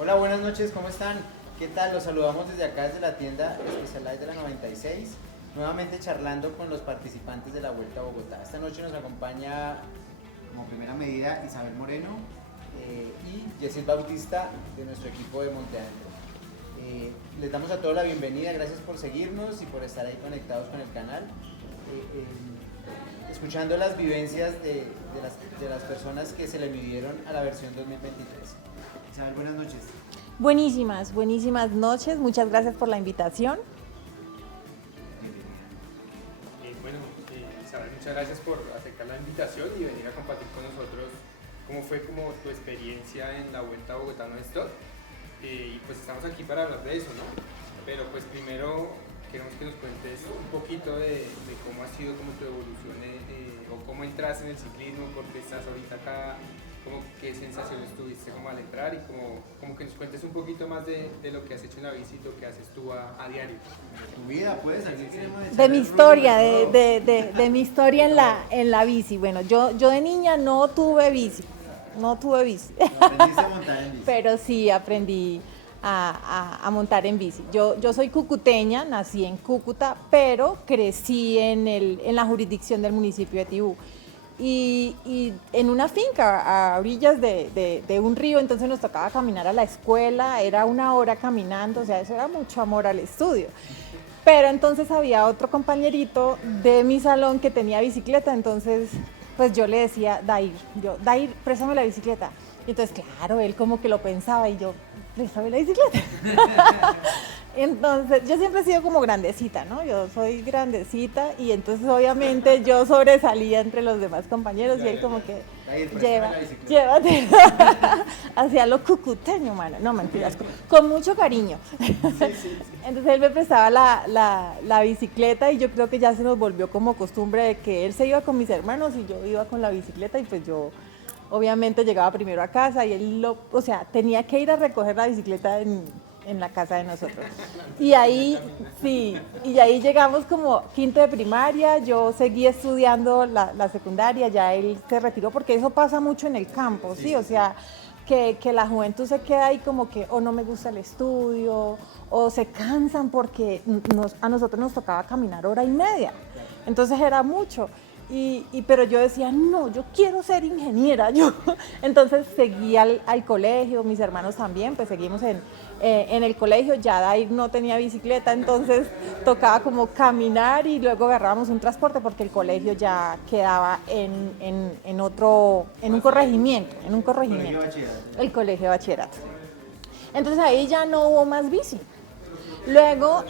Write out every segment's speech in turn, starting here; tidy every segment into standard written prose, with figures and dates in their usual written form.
Hola, buenas noches, ¿cómo están? ¿Qué tal? Los saludamos desde acá, desde la tienda Specialized de la 96, nuevamente charlando con los participantes de la Vuelta a Bogotá. Esta noche nos acompaña como primera medida Isabel Moreno y Yesid Bautista de nuestro equipo de Monte Adentro. Les damos a todos la bienvenida, gracias por seguirnos y por estar ahí conectados con el canal. Escuchando las vivencias de las personas que se le midieron a la versión 2023. Isabel, buenas noches. Buenísimas noches. Muchas gracias por la invitación. Isabel, muchas gracias por aceptar la invitación y venir a compartir con nosotros cómo fue como tu experiencia en la Vuelta a Bogotá No Stop. Y pues estamos aquí para hablar de eso, ¿no? Pero pues primero queremos que nos cuentes un poquito de cómo ha sido como tu evolución o cómo entras en el ciclismo, por qué estás ahorita acá, como qué sensaciones tuviste como al entrar y como que nos cuentes un poquito más de lo que has hecho en la bici y lo que haces tú a diario. Tu vida, pues, aquí queremos De mi historia, de mi historia en la bici. Bueno, yo de niña no tuve bici. Aprendiste a montar en bici. Pero sí aprendí a montar en bici. Yo soy cucuteña, nací en Cúcuta, pero crecí en la jurisdicción del municipio de Tibú. Y en una finca a orillas de un río, entonces nos tocaba caminar a la escuela, era 1 hora caminando, o sea, eso era mucho amor al estudio. Pero entonces había otro compañerito de mi salón que tenía bicicleta, entonces pues yo le decía, Dair, préstame la bicicleta. Y entonces, claro, él como que lo pensaba y yo, préstame la bicicleta. Entonces, yo siempre he sido como grandecita, ¿no? Yo soy grandecita y entonces obviamente yo sobresalía entre los demás compañeros y él como que, llévate, hacía lo cucuteño, mano. No, mentiras, con mucho cariño. Entonces él me prestaba la bicicleta y yo creo que ya se nos volvió como costumbre de que él se iba con mis hermanos y yo iba con la bicicleta y pues yo obviamente llegaba primero a casa y él tenía que ir a recoger la bicicleta en la casa de nosotros. Y ahí, sí, y ahí llegamos como quinto de primaria, yo seguí estudiando la secundaria, ya él se retiró, porque eso pasa mucho en el campo, ¿sí? O sea, que la juventud se queda ahí como que o no me gusta el estudio, o se cansan porque a nosotros nos tocaba caminar 1 hora y media, entonces era mucho. Pero yo decía, no, yo quiero ser ingeniera. Entonces seguí al colegio, mis hermanos también, pues seguimos en el colegio. Ya Dair no tenía bicicleta, entonces tocaba como caminar y luego agarrábamos un transporte porque el colegio ya quedaba en un corregimiento. El colegio de bachillerato. Entonces ahí ya no hubo más bici. Luego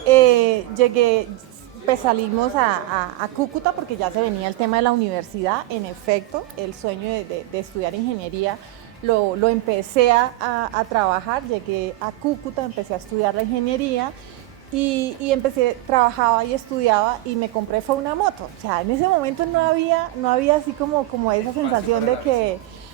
pues salimos a Cúcuta porque ya se venía el tema de la universidad. En efecto, el sueño de estudiar ingeniería lo empecé a trabajar. Llegué a Cúcuta, empecé a estudiar la ingeniería y trabajaba y estudiaba y me compré fue una moto. O sea, en ese momento no había así como esa sensación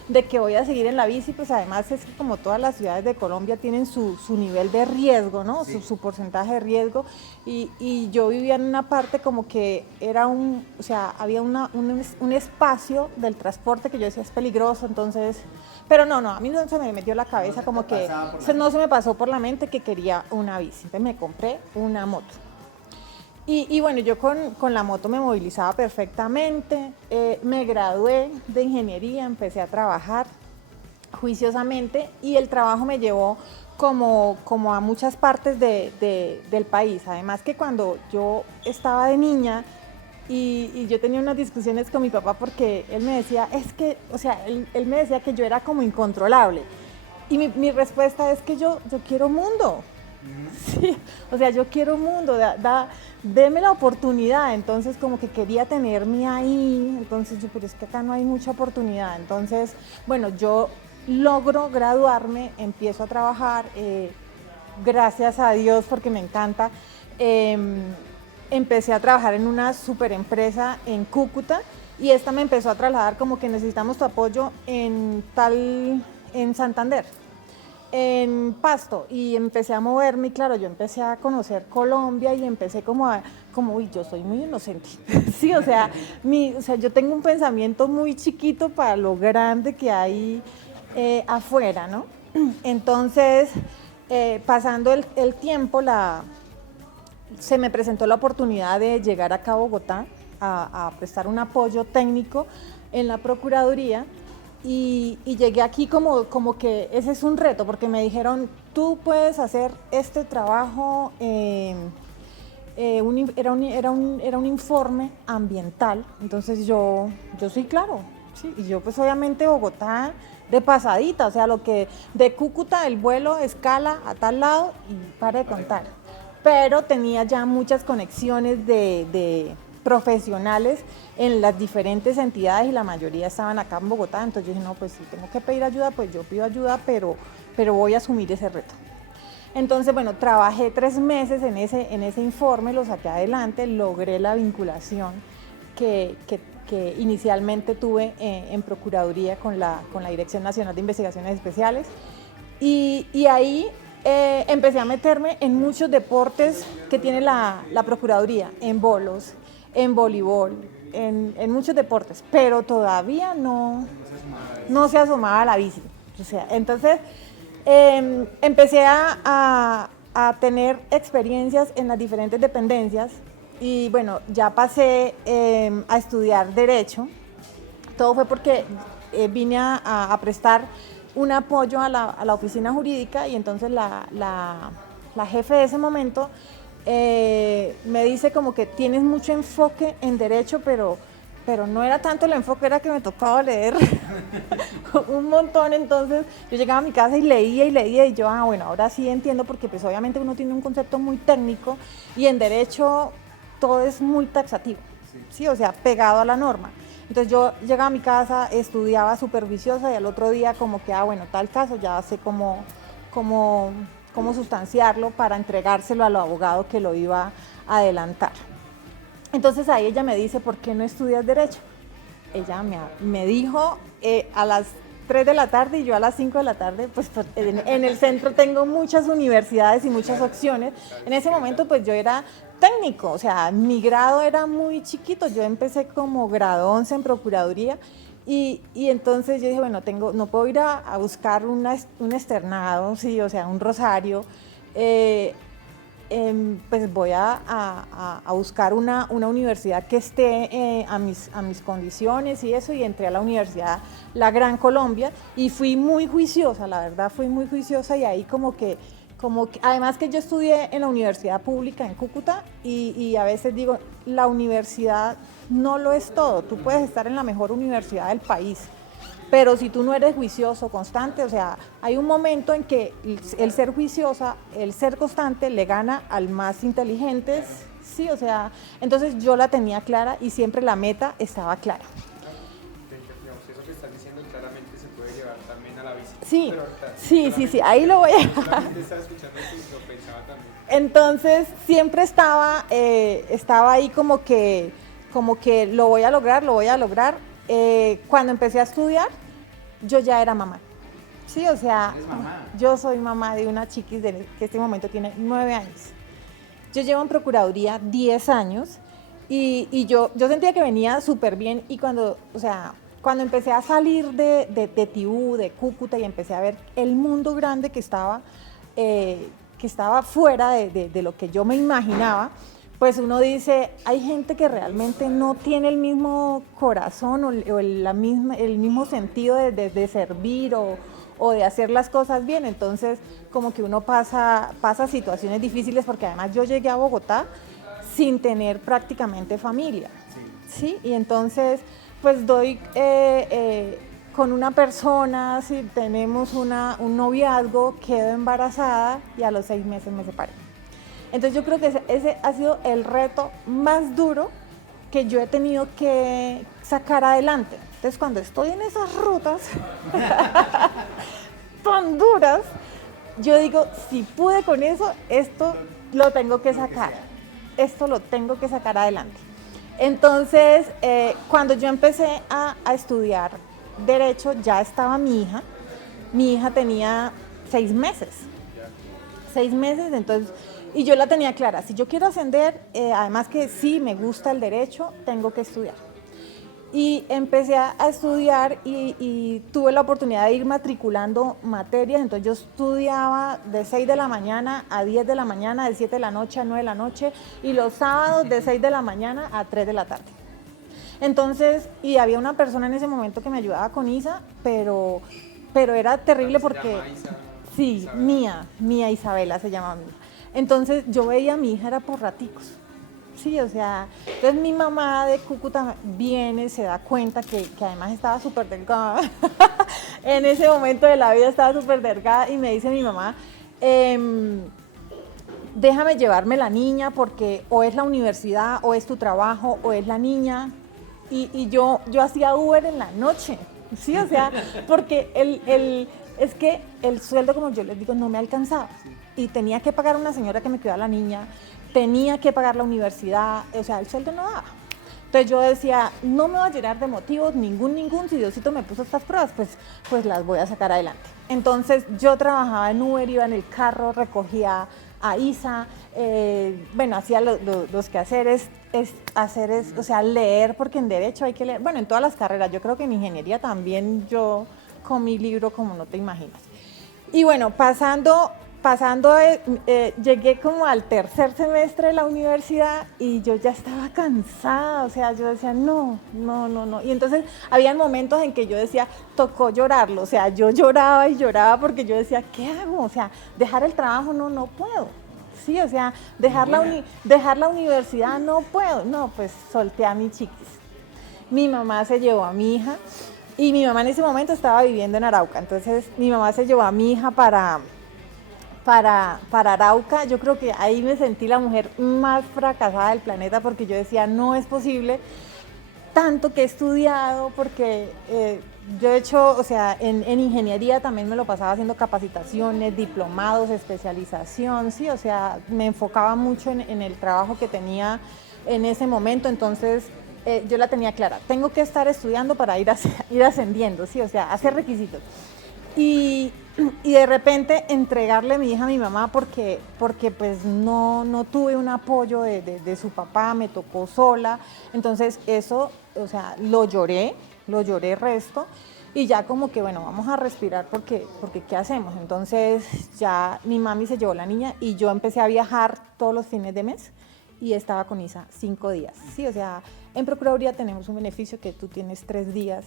de que voy a seguir en la bici, pues además es que como todas las ciudades de Colombia tienen su nivel de riesgo, ¿no? Sí. Su porcentaje de riesgo, y yo vivía en una parte como que era había un espacio del transporte que yo decía es peligroso, entonces, pero no, a mí no se me metió la cabeza como que, no se me pasó por la mente que quería una bici, entonces me compré una moto. Y bueno, yo con la moto me movilizaba perfectamente, me gradué de ingeniería, empecé a trabajar juiciosamente y el trabajo me llevó como a muchas partes del país. Además que cuando yo estaba de niña y yo tenía unas discusiones con mi papá porque él me decía, él me decía que yo era como incontrolable. Y mi respuesta es que yo quiero mundo. Sí, o sea, yo quiero mundo, deme la oportunidad. Entonces como que quería tenerme ahí, entonces yo, pero es que acá no hay mucha oportunidad. Entonces, bueno, yo logro graduarme, empiezo a trabajar, gracias a Dios porque me encanta. Empecé a trabajar en una super empresa en Cúcuta y esta me empezó a trasladar como que necesitamos tu apoyo en Santander, en Pasto, y empecé a moverme y claro, yo empecé a conocer Colombia y empecé uy, yo soy muy inocente, sí, o sea, yo tengo un pensamiento muy chiquito para lo grande que hay afuera, ¿no? Entonces, pasando el tiempo, se me presentó la oportunidad de llegar acá a Bogotá a prestar un apoyo técnico en la Procuraduría y llegué aquí como que ese es un reto, porque me dijeron, tú puedes hacer este trabajo, era un informe ambiental, entonces yo sí, claro, sí, y yo pues obviamente Bogotá de pasadita, o sea, lo que de Cúcuta el vuelo escala a tal lado y para de contar. Pero tenía ya muchas conexiones de profesionales en las diferentes entidades y la mayoría estaban acá en Bogotá, entonces yo dije, no, pues si tengo que pedir ayuda, pues yo pido ayuda, pero voy a asumir ese reto. Entonces, bueno, trabajé 3 meses en ese informe, lo saqué adelante, logré la vinculación que inicialmente tuve en Procuraduría con la Dirección Nacional de Investigaciones Especiales y ahí empecé a meterme en muchos deportes que tiene la Procuraduría, en bolos, en voleibol, en muchos deportes, pero todavía no se asomaba la bici. O sea, entonces empecé a tener experiencias en las diferentes dependencias y bueno, ya pasé a estudiar Derecho. Todo fue porque vine a prestar un apoyo a la oficina jurídica y entonces la jefe de ese momento me dice como que tienes mucho enfoque en Derecho, pero no era tanto el enfoque, era que me tocaba leer un montón. Entonces yo llegaba a mi casa y leía y yo, bueno, ahora sí entiendo, porque pues obviamente uno tiene un concepto muy técnico y en Derecho todo es muy taxativo, ¿sí? O sea, pegado a la norma. Entonces yo llegaba a mi casa, estudiaba súper viciosa y al otro día como que, bueno, tal caso, ya sé cómo sustanciarlo para entregárselo al abogado que lo iba a adelantar. Entonces ahí ella me dice, ¿por qué no estudias Derecho? Ella me dijo a las 3 de la tarde y yo a las 5 de la tarde, pues en el centro tengo muchas universidades y muchas opciones. En ese momento pues yo era técnico, o sea, mi grado era muy chiquito, yo empecé como grado 11 en Procuraduría y entonces yo dije, bueno, no puedo ir a buscar un externado, sí, o sea, un rosario, pues voy a buscar una universidad que esté a mis condiciones y eso, y entré a la Universidad La Gran Colombia y fui muy juiciosa, la verdad fui muy juiciosa y ahí como que además que yo estudié en la universidad pública en Cúcuta y a veces digo, la universidad no lo es todo, tú puedes estar en la mejor universidad del país, pero si tú no eres juicioso, constante, o sea, hay un momento en que el ser juiciosa, el ser constante le gana al más inteligente, sí, o sea, entonces yo la tenía clara y siempre la meta estaba clara. Eso que estás diciendo claramente se puede llevar también a la bici. Sí, ahí lo voy a dejar. Solamente estaba escuchando y lo pensaba también. Entonces siempre estaba ahí como que lo voy a lograr. Cuando empecé a estudiar, yo ya era mamá. Sí, o sea, ¿Eres mamá? yo soy mamá de una chiquis que en este momento tiene 9 años. Yo llevo en Procuraduría 10 años y yo sentía que venía súper bien y cuando empecé a salir de Tibú, de Cúcuta y empecé a ver el mundo grande que estaba fuera de lo que yo me imaginaba, pues uno dice, hay gente que realmente no tiene el mismo corazón o el mismo sentido de servir o de hacer las cosas bien. Entonces, como que uno pasa situaciones difíciles porque además yo llegué a Bogotá sin tener prácticamente familia, ¿sí? Y entonces, pues doy con una persona, si tenemos un noviazgo, quedo embarazada y a los 6 meses me separé. Entonces yo creo que ese ha sido el reto más duro que yo he tenido que sacar adelante. Entonces cuando estoy en esas rutas tan duras, yo digo, si pude con eso, esto lo tengo que sacar. Esto lo tengo que sacar adelante. Entonces, cuando yo empecé a estudiar Derecho, ya estaba mi hija. Mi hija tenía 6 meses. 6 meses, entonces... Y yo la tenía clara, si yo quiero ascender, además que sí me gusta el derecho, tengo que estudiar. Y empecé a estudiar y tuve la oportunidad de ir matriculando materias, entonces yo estudiaba de 6 de la mañana a 10 de la mañana, de 7 de la noche a 9 de la noche, y los sábados de 6 de la mañana a 3 de la tarde. Entonces, y había una persona en ese momento que me ayudaba con Isa, pero era terrible porque... Sí, Mía Isabela se llama Mía. Entonces yo veía a mi hija era por raticos. Sí, o sea, entonces mi mamá de Cúcuta viene, se da cuenta que además estaba súper delgada. En ese momento de la vida estaba súper delgada y me dice mi mamá, déjame llevarme la niña porque o es la universidad, o es tu trabajo, o es la niña. Y yo hacía Uber en la noche, sí, o sea, porque es que el sueldo, como yo les digo, no me alcanzaba. Y tenía que pagar a una señora que me cuidaba la niña, tenía que pagar la universidad, o sea, el sueldo no daba. Entonces yo decía, no me voy a llenar de motivos, ningún, si Diosito me puso estas pruebas, pues las voy a sacar adelante. Entonces yo trabajaba en Uber, iba en el carro, recogía a Isa, bueno, hacía los quehaceres, o sea, leer, porque en Derecho hay que leer, bueno, en todas las carreras, yo creo que en Ingeniería también yo comí libro como no te imaginas. Y bueno, llegué como al tercer semestre de la universidad y yo ya estaba cansada, o sea, yo decía, no. Y entonces habían momentos en que yo decía, tocó llorarlo, o sea, yo lloraba y lloraba porque yo decía, ¿qué hago? O sea, dejar el trabajo no puedo. Sí, o sea, dejar la universidad no puedo. No, pues solté a mi chiquis. Mi mamá se llevó a mi hija y mi mamá en ese momento estaba viviendo en Arauca, entonces mi mamá se llevó a mi hija para Arauca. Yo creo que ahí me sentí la mujer más fracasada del planeta porque yo decía, no es posible tanto que he estudiado, porque yo he hecho, o sea, en ingeniería también me lo pasaba haciendo capacitaciones, diplomados, especialización, sí, o sea, me enfocaba mucho en el trabajo que tenía en ese momento, entonces yo la tenía clara, tengo que estar estudiando para ir ascendiendo, sí, o sea, hacer requisitos. Y de repente entregarle a mi hija a mi mamá porque pues no tuve un apoyo de su papá, me tocó sola, entonces eso, o sea, lo lloré resto, y ya como que bueno, vamos a respirar porque ¿qué hacemos? Entonces ya mi mami se llevó la niña y yo empecé a viajar todos los fines de mes y estaba con Isa 5 días, sí, o sea, en Procuraduría tenemos un beneficio que tú tienes 3 días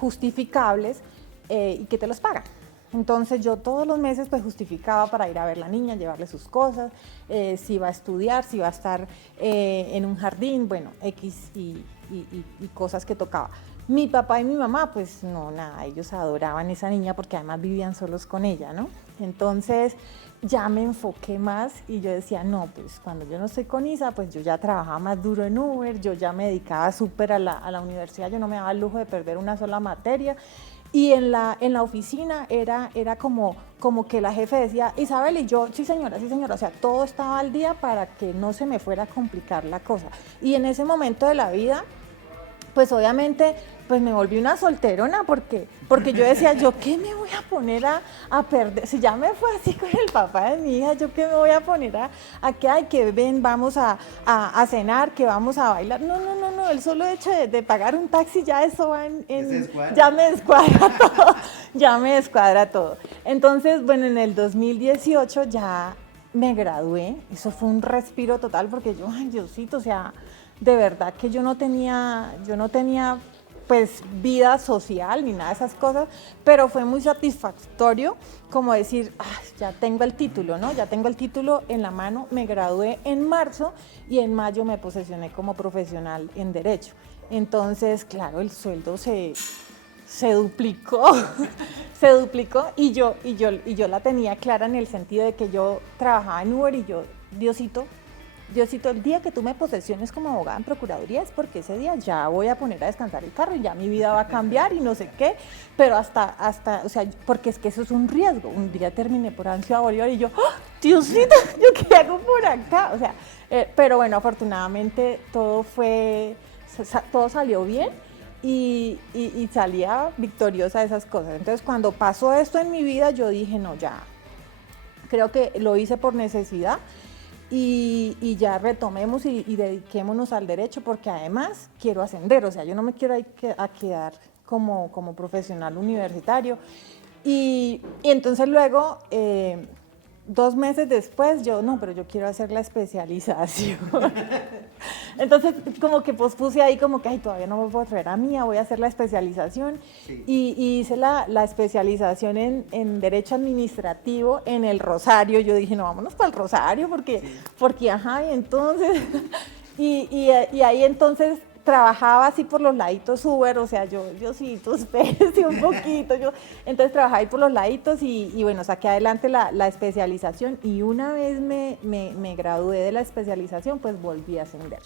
justificables y que te los pagan. Entonces yo todos los meses pues justificaba para ir a ver la niña, llevarle sus cosas, si iba a estudiar, si iba a estar en un jardín, bueno, X y cosas que tocaba. Mi papá y mi mamá, pues no, nada, ellos adoraban a esa niña porque además vivían solos con ella, ¿no? Entonces ya me enfoqué más y yo decía, no, pues cuando yo no estoy con Isa, pues yo ya trabajaba más duro en Uber, yo ya me dedicaba súper a la universidad, yo no me daba el lujo de perder una sola materia. Y en la oficina era como que la jefe decía, Isabel, y yo, sí señora, o sea, todo estaba al día para que no se me fuera a complicar la cosa. Y en ese momento de la vida, pues obviamente, pues me volví una solterona porque yo decía, ¿yo qué me voy a poner a perder? Si ya me fue así con el papá de mi hija, ¿yo qué me voy a poner a que, ay, que ven, vamos a cenar, que vamos a bailar? No, el solo hecho de pagar un taxi, ya eso va ya me descuadra todo. Entonces, bueno, en el 2018 ya me gradué, eso fue un respiro total porque yo, ay, Diosito, o sea, de verdad que yo no tenía pues vida social ni nada de esas cosas, pero fue muy satisfactorio como decir, ya tengo el título, ¿no? Ya tengo el título en la mano, me gradué en marzo y en mayo me posesioné como profesional en Derecho. Entonces, claro, el sueldo se duplicó, y yo la tenía clara en el sentido de que yo trabajaba en Uber y yo, Diosito, el día que tú me posesiones como abogada en Procuraduría es porque ese día ya voy a poner a descansar el carro y ya mi vida va a cambiar y no sé qué, pero hasta, o sea, porque es que eso es un riesgo. Un día terminé por ansia Bolívar y yo, ¡oh, Diosito, yo qué hago por acá! O sea, pero bueno, afortunadamente todo salió bien y salía victoriosa de esas cosas. Entonces, cuando pasó esto en mi vida, yo dije, no, ya, creo que lo hice por necesidad. y ya retomemos y dediquémonos al derecho, porque además quiero ascender, o sea, yo no me quiero a quedar como profesional universitario. Y entonces luego, 2 meses después, pero yo quiero hacer la especialización. Entonces, como que pospuse ahí, como que, todavía no me puedo traer a mía, voy a hacer la especialización. Sí. Y hice la especialización en Derecho Administrativo en el Rosario. Yo dije, no, vámonos para el Rosario, porque y entonces, y ahí entonces trabajaba así por los laditos súper, o sea, yo sí, tú espérate un poquito, entonces trabajaba ahí por los laditos y bueno, saqué adelante la especialización y una vez me gradué de la especialización, pues volví a ascender.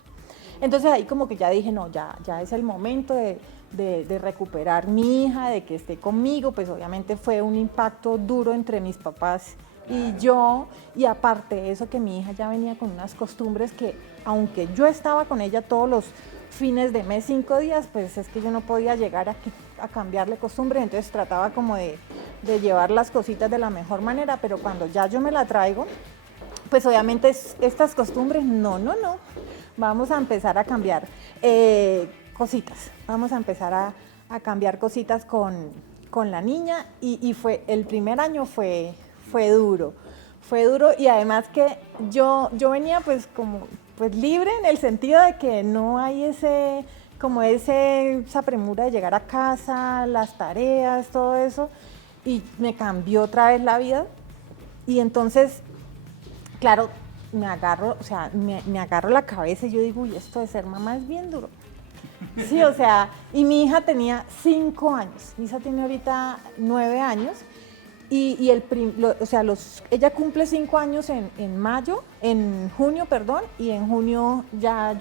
Entonces ahí como que ya dije, no, ya es el momento de recuperar mi hija, de que esté conmigo, pues obviamente fue un impacto duro entre mis papás y yo, y aparte de eso que mi hija ya venía con unas costumbres que, aunque yo estaba con ella todos los fines de mes, 5 días, pues es que yo no podía llegar aquí a cambiarle costumbres, entonces trataba como de llevar las cositas de la mejor manera, pero cuando ya yo me la traigo, pues obviamente estas costumbres, no, vamos a empezar a cambiar cositas, vamos a empezar a cambiar cositas con la niña y el primer año fue duro y además que yo venía pues libre en el sentido de que no hay esa premura de llegar a casa, las tareas, todo eso, y me cambió otra vez la vida y entonces, claro, me agarro la cabeza y yo digo, uy, esto de ser mamá es bien duro. Sí, o sea, y mi hija tenía 5 años, mi hija tiene ahorita 9 años, y ella cumple 5 años en junio, y en junio ya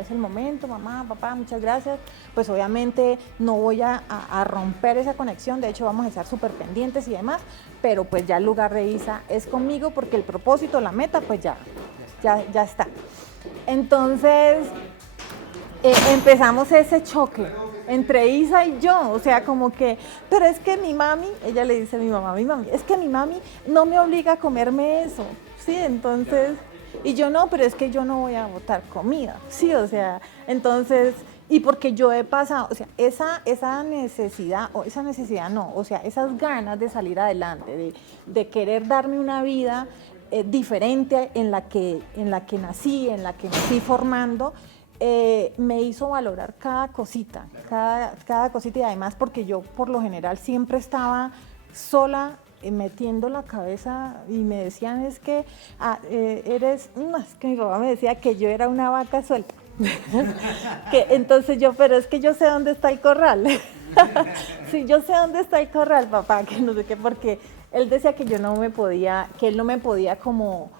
es el momento, mamá, papá, muchas gracias, pues obviamente no voy a romper esa conexión, de hecho vamos a estar súper pendientes y demás, pero pues ya el lugar de Isa es conmigo porque el propósito, la meta, pues ya está. Entonces empezamos ese choque entre Isa y yo, o sea, como que, pero es que mi mami, ella le dice a mi mamá, es que mi mami no me obliga a comerme eso, ¿sí? Entonces, y yo no, pero es que yo no voy a botar comida, ¿sí? O sea, entonces, y porque yo he pasado, o sea, esa necesidad no, o sea, esas ganas de salir adelante, de querer darme una vida diferente en la que nací, en la que me fui formando, me hizo valorar cada cosita y además porque yo por lo general siempre estaba sola metiendo la cabeza y me decían es que es que mi papá me decía que yo era una vaca suelta. Entonces pero es que yo sé dónde está el corral. Sí, yo sé dónde está el corral, papá, que no sé qué, porque él decía que él no me podía como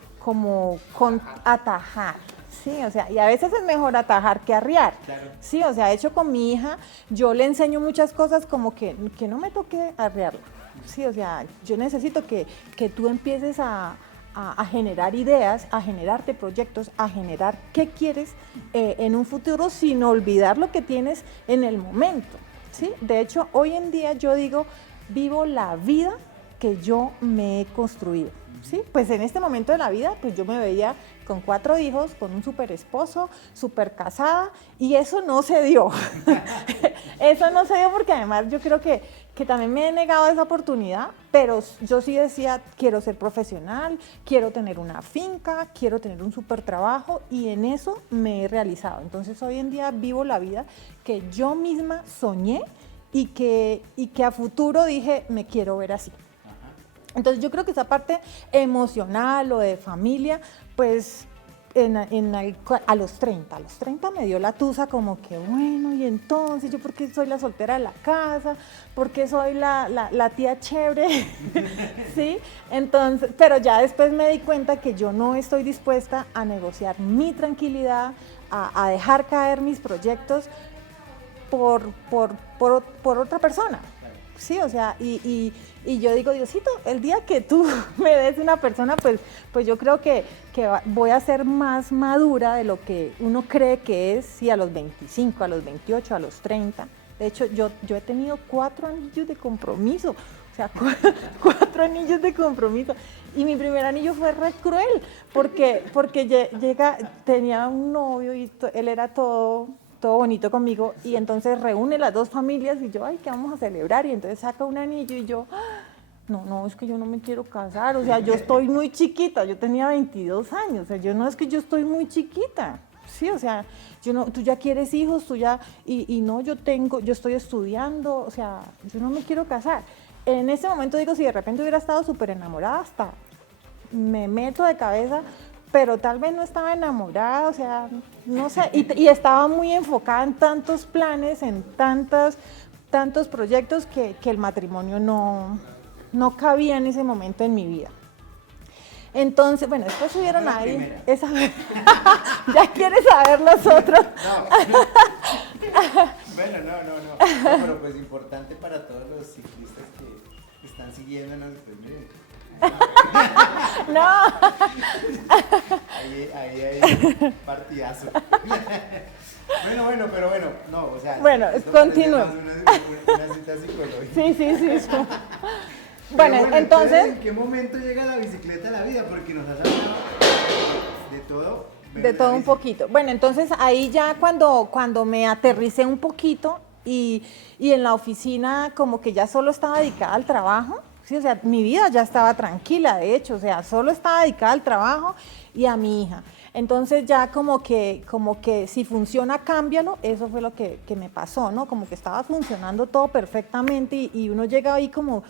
atajar. Sí, o sea, y a veces es mejor atajar que arriar. Claro. Sí, o sea, de hecho con mi hija yo le enseño muchas cosas como que no me toque arriarla. Sí, o sea, yo necesito que tú empieces a generar ideas, a generarte proyectos, a generar qué quieres en un futuro sin olvidar lo que tienes en el momento. ¿Sí? De hecho, hoy en día yo digo, vivo la vida que yo me he construido. ¿Sí? Pues en este momento de la vida, pues yo me veía con 4 hijos, con un súper esposo, súper casada, y eso no se dio. Eso no se dio porque además yo creo que también me he negado esa oportunidad, pero yo sí decía, quiero ser profesional, quiero tener una finca, quiero tener un súper trabajo, y en eso me he realizado. Entonces hoy en día vivo la vida que yo misma soñé y que a futuro dije, me quiero ver así. Entonces yo creo que esa parte emocional o de familia, pues a los 30 me dio la tusa como que bueno, y entonces yo por qué soy la soltera de la casa, por qué soy la tía chévere, ¿sí? Entonces, pero ya después me di cuenta que yo no estoy dispuesta a negociar mi tranquilidad, a dejar caer mis proyectos por otra persona. Sí, o sea, y yo digo, Diosito, el día que tú me des una persona, pues yo creo que voy a ser más madura de lo que uno cree que es, sí, a los 25, a los 28, a los 30. De hecho, yo he tenido 4 anillos de compromiso. O sea, 4 anillos de compromiso. Y mi primer anillo fue re cruel, porque tenía un novio y él era todo bonito conmigo, y entonces reúne las dos familias y yo, ay, ¿qué vamos a celebrar? Y entonces saca un anillo y yo, no, es que yo no me quiero casar, o sea, yo estoy muy chiquita, yo tenía 22 años, o sea, es que yo estoy muy chiquita, sí, o sea, tú ya quieres hijos, tú ya, y no, yo estoy estudiando, o sea, yo no me quiero casar. En ese momento digo, si de repente hubiera estado súper enamorada, hasta me meto de cabeza, pero tal vez no estaba enamorada, o sea, no sé, y estaba muy enfocada en tantos planes, en tantos proyectos que el matrimonio no cabía en ese momento en mi vida. Entonces, bueno, después subieron ahí, ya quieres saber los otros. No. Bueno, no, pero pues importante para todos los ciclistas que están siguiéndonos, pues miren. No. Ahí partidazo. Pero bueno, no, o sea. Bueno, continúe. Una cita psicológica. Sí. Bueno, entonces. ¿En qué momento llega la bicicleta a la vida? Porque nos has hablado de todo. De todo un poquito. Bueno, entonces ahí ya cuando me aterricé un poquito y en la oficina como que ya solo estaba dedicada al trabajo, sí, o sea, mi vida ya estaba tranquila, de hecho, o sea, solo estaba dedicada al trabajo y a mi hija. Entonces ya como que si funciona, cámbialo, eso fue lo que me pasó, ¿no? Como que estaba funcionando todo perfectamente y uno llega ahí como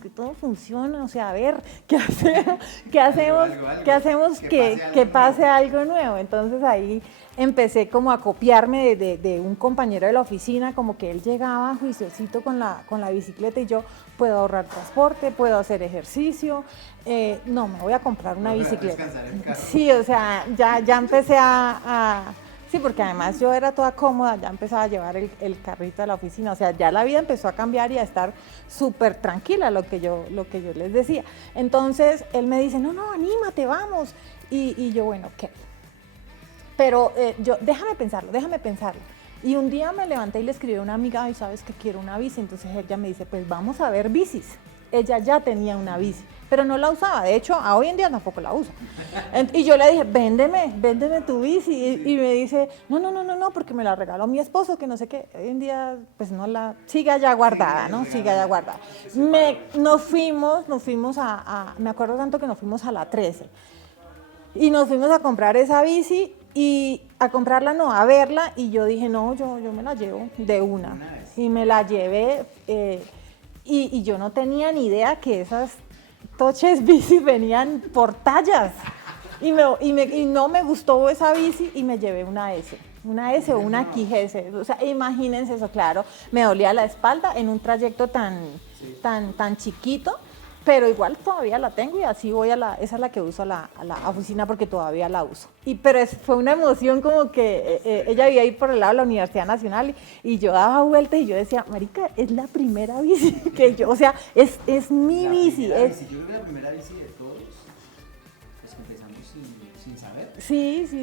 que todo funciona, o sea, a ver, ¿qué hacemos que pase algo nuevo? Entonces ahí empecé como a copiarme de un compañero de la oficina, como que él llegaba juiciosito con la bicicleta y yo puedo ahorrar transporte, puedo hacer ejercicio, no, me voy a comprar una bicicleta. Sí, o sea, ya empecé sí, porque además yo era toda cómoda, ya empezaba a llevar el carrito a la oficina, o sea, ya la vida empezó a cambiar y a estar súper tranquila, lo que yo les decía. Entonces, él me dice, no, anímate, vamos. Y yo, bueno, ¿qué? Pero déjame pensarlo. Y un día me levanté y le escribí a una amiga, ay, ¿sabes que quiero una bici? Entonces ella me dice, pues vamos a ver bicis. Ella ya tenía una bici, pero no la usaba. De hecho, hoy en día tampoco la usa. Y yo le dije, véndeme tu bici. Y me dice, no, porque me la regaló mi esposo, que no sé qué. Hoy en día, pues no la... Sigue allá guardada, ¿no? Sigue allá guardada. Nos fuimos me acuerdo tanto que nos fuimos a la 13. Y nos fuimos a comprar esa bici y a comprarla, no, a verla. Y yo dije, no, yo me la llevo de una. Y me la llevé... Y yo no tenía ni idea que esas toches bicis venían por tallas. Y no me gustó esa bici y me llevé una S o una XS. O sea, imagínense eso, claro. Me dolía la espalda en un trayecto tan chiquito, pero igual todavía la tengo y así voy esa es la que uso a la oficina porque todavía la uso. Pero fue una emoción como que ella vivía ahí por el lado de la Universidad Nacional y yo daba vueltas y yo decía, marica, es la primera bici que yo, o sea, es mi bici. Yo creo que la primera bici de todos, pues que empezamos sin saber. Sí. Fue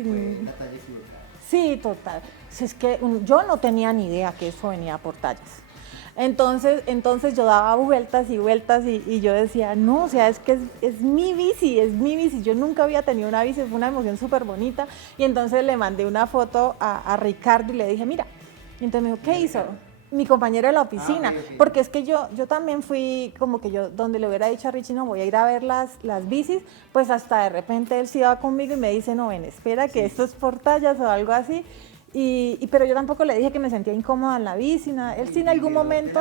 la talla equivocada. Sí, total. Es que yo no tenía ni idea que eso venía por tallas. Entonces yo daba vueltas y yo decía, no, o sea, es que es mi bici, yo nunca había tenido una bici, fue una emoción súper bonita. Y entonces le mandé una foto a Ricardo y le dije, mira, y entonces me dijo, ¿qué hizo? Mi compañero de la oficina, okay. Porque es que yo también fui como que yo, donde le hubiera dicho a Richie, no, voy a ir a ver las bicis, pues hasta de repente él sí iba conmigo y me dice, no, ven, espera que esto es por tallas o algo así. Pero yo tampoco le dije que me sentía incómoda en la bici, nada. Él sí en algún momento...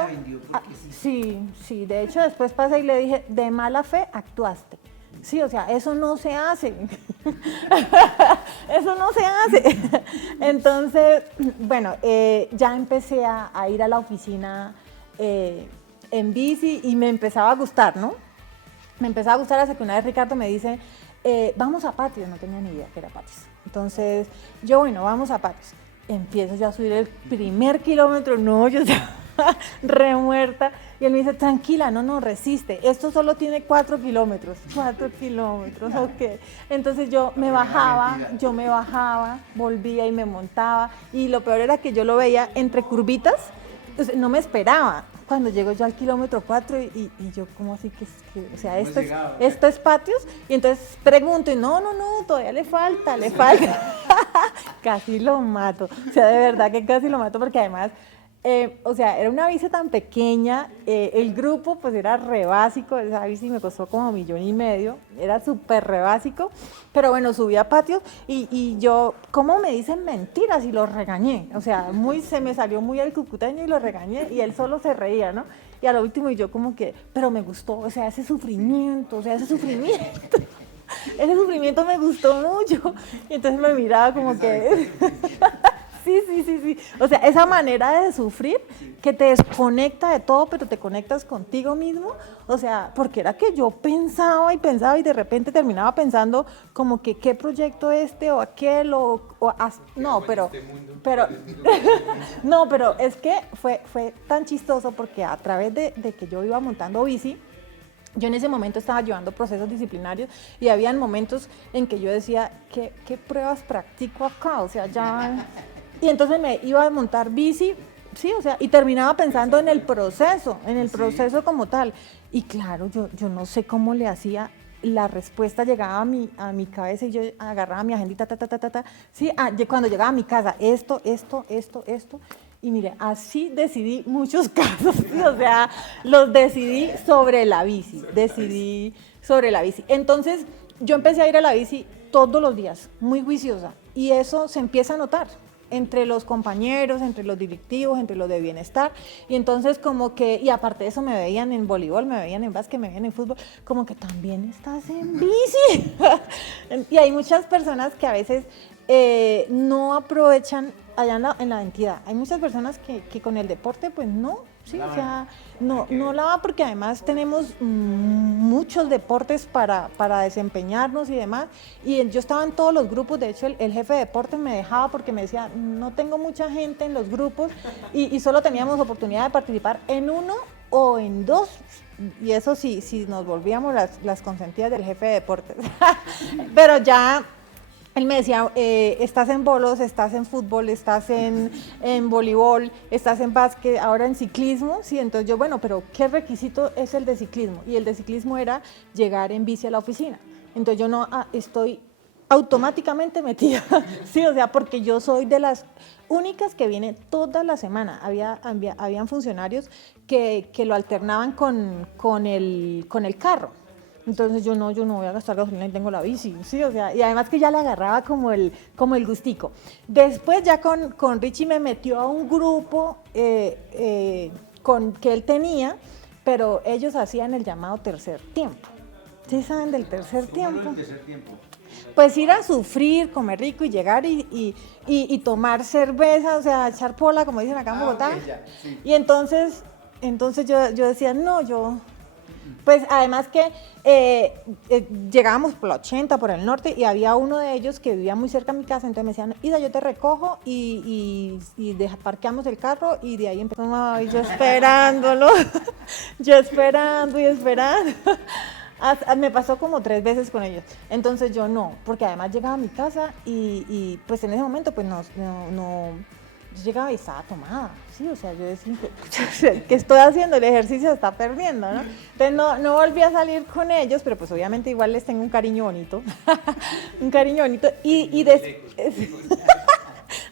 Sí, de hecho después pasé y le dije, de mala fe actuaste. Sí, o sea, eso no se hace. Eso no se hace. Entonces, bueno, ya empecé a ir a la oficina en bici y me empezaba a gustar, ¿no? Me empezaba a gustar hasta que una vez Ricardo me dice, vamos a patios, no tenía ni idea que era patios. Entonces, yo, bueno, vamos a patios. Empiezo yo a subir el primer kilómetro, no, yo estaba re muerta. Y él me dice, tranquila, no, resiste. Esto solo tiene 4 kilómetros. 4 kilómetros, ok. Entonces yo me bajaba, volvía y me montaba. Y lo peor era que yo lo veía entre curvitas, entonces no me esperaba. cuando llego yo al kilómetro 4 y yo como así o sea, Hemos llegado, ¿no? esto es patios, y entonces pregunto y no, todavía le falta. Casi lo mato, o sea, de verdad que casi lo mato porque además, o sea, era una bici tan pequeña, el grupo pues era re básico, esa bici me costó como $1,500,000, era súper re básico, pero bueno, subí a patios y yo, ¿cómo me dicen mentiras? Y lo regañé, o sea, se me salió muy el cucuteño y lo regañé y él solo se reía, ¿no? Y a lo último yo como que, pero me gustó, o sea, ese sufrimiento ese sufrimiento me gustó mucho, y entonces me miraba como que... Sí. O sea, esa manera de sufrir que te desconecta de todo, pero te conectas contigo mismo. O sea, porque era que yo pensaba y de repente terminaba pensando como que qué proyecto o aquel no, pero no, pero es que fue tan chistoso porque a través de que yo iba montando bici, yo en ese momento estaba llevando procesos disciplinarios y habían momentos en que yo decía, ¿qué pruebas practico acá? O sea, ya... Y entonces me iba a montar bici, sí, o sea, y terminaba pensando en el proceso como tal. Y claro, yo no sé cómo le hacía, la respuesta llegaba a mi cabeza y yo agarraba mi agendita, sí, cuando llegaba a mi casa, esto. Y mire, así decidí muchos casos, ¿sí? O sea, los decidí sobre la bici, Entonces, yo empecé a ir a la bici todos los días, muy juiciosa, y eso se empieza a notar entre los compañeros, entre los directivos, entre los de bienestar, y entonces como que, y aparte de eso me veían en voleibol, me veían en básquet, me veían en fútbol, como que también estás en bici. Y hay muchas personas que a veces no aprovechan allá en la entidad. Hay muchas personas que con el deporte pues no, sí, o sea, no la va, porque además tenemos muchos deportes para desempeñarnos y demás, y yo estaba en todos los grupos. De hecho el jefe de deportes me dejaba porque me decía, no tengo mucha gente en los grupos, y solo teníamos oportunidad de participar en uno o en dos, y eso sí, si nos volvíamos las consentidas del jefe de deportes. Pero ya él me decía, estás en bolos, estás en fútbol, estás en voleibol, estás en básquet, ahora en ciclismo, sí. Entonces yo, bueno, pero ¿qué requisito es el de ciclismo? Y el de ciclismo era llegar en bici a la oficina. Entonces yo no estoy automáticamente metida, sí, o sea, porque yo soy de las únicas que viene toda la semana. Habían funcionarios que lo alternaban con el carro. Entonces yo no voy a gastar gasolina y tengo la bici, sí, o sea, y además que ya le agarraba como el gustico. Después ya con Richie me metió a un grupo que él tenía, pero ellos hacían el llamado tercer tiempo. ¿Sí saben del tercer tiempo? ¿Cómo era el tercer tiempo? Pues ir a sufrir, comer rico y llegar y tomar cerveza, o sea, echar pola, como dicen acá en Bogotá. Okay, ya, sí. Y entonces yo decía, no, pues además que llegábamos por la 80, por el norte, y había uno de ellos que vivía muy cerca de mi casa, entonces me decían, Ida, yo te recojo y parqueamos el carro, y de ahí empezamos, ay, yo esperándolo, yo esperando. Me pasó como 3 veces con ellos. Entonces yo no, porque además llegaba a mi casa y pues en ese momento pues no, yo llegaba y estaba tomada, sí, o sea, yo decía, ¿qué estoy haciendo? El ejercicio se está perdiendo, ¿no? Entonces no volví a salir con ellos, pero pues obviamente igual les tengo un cariño bonito,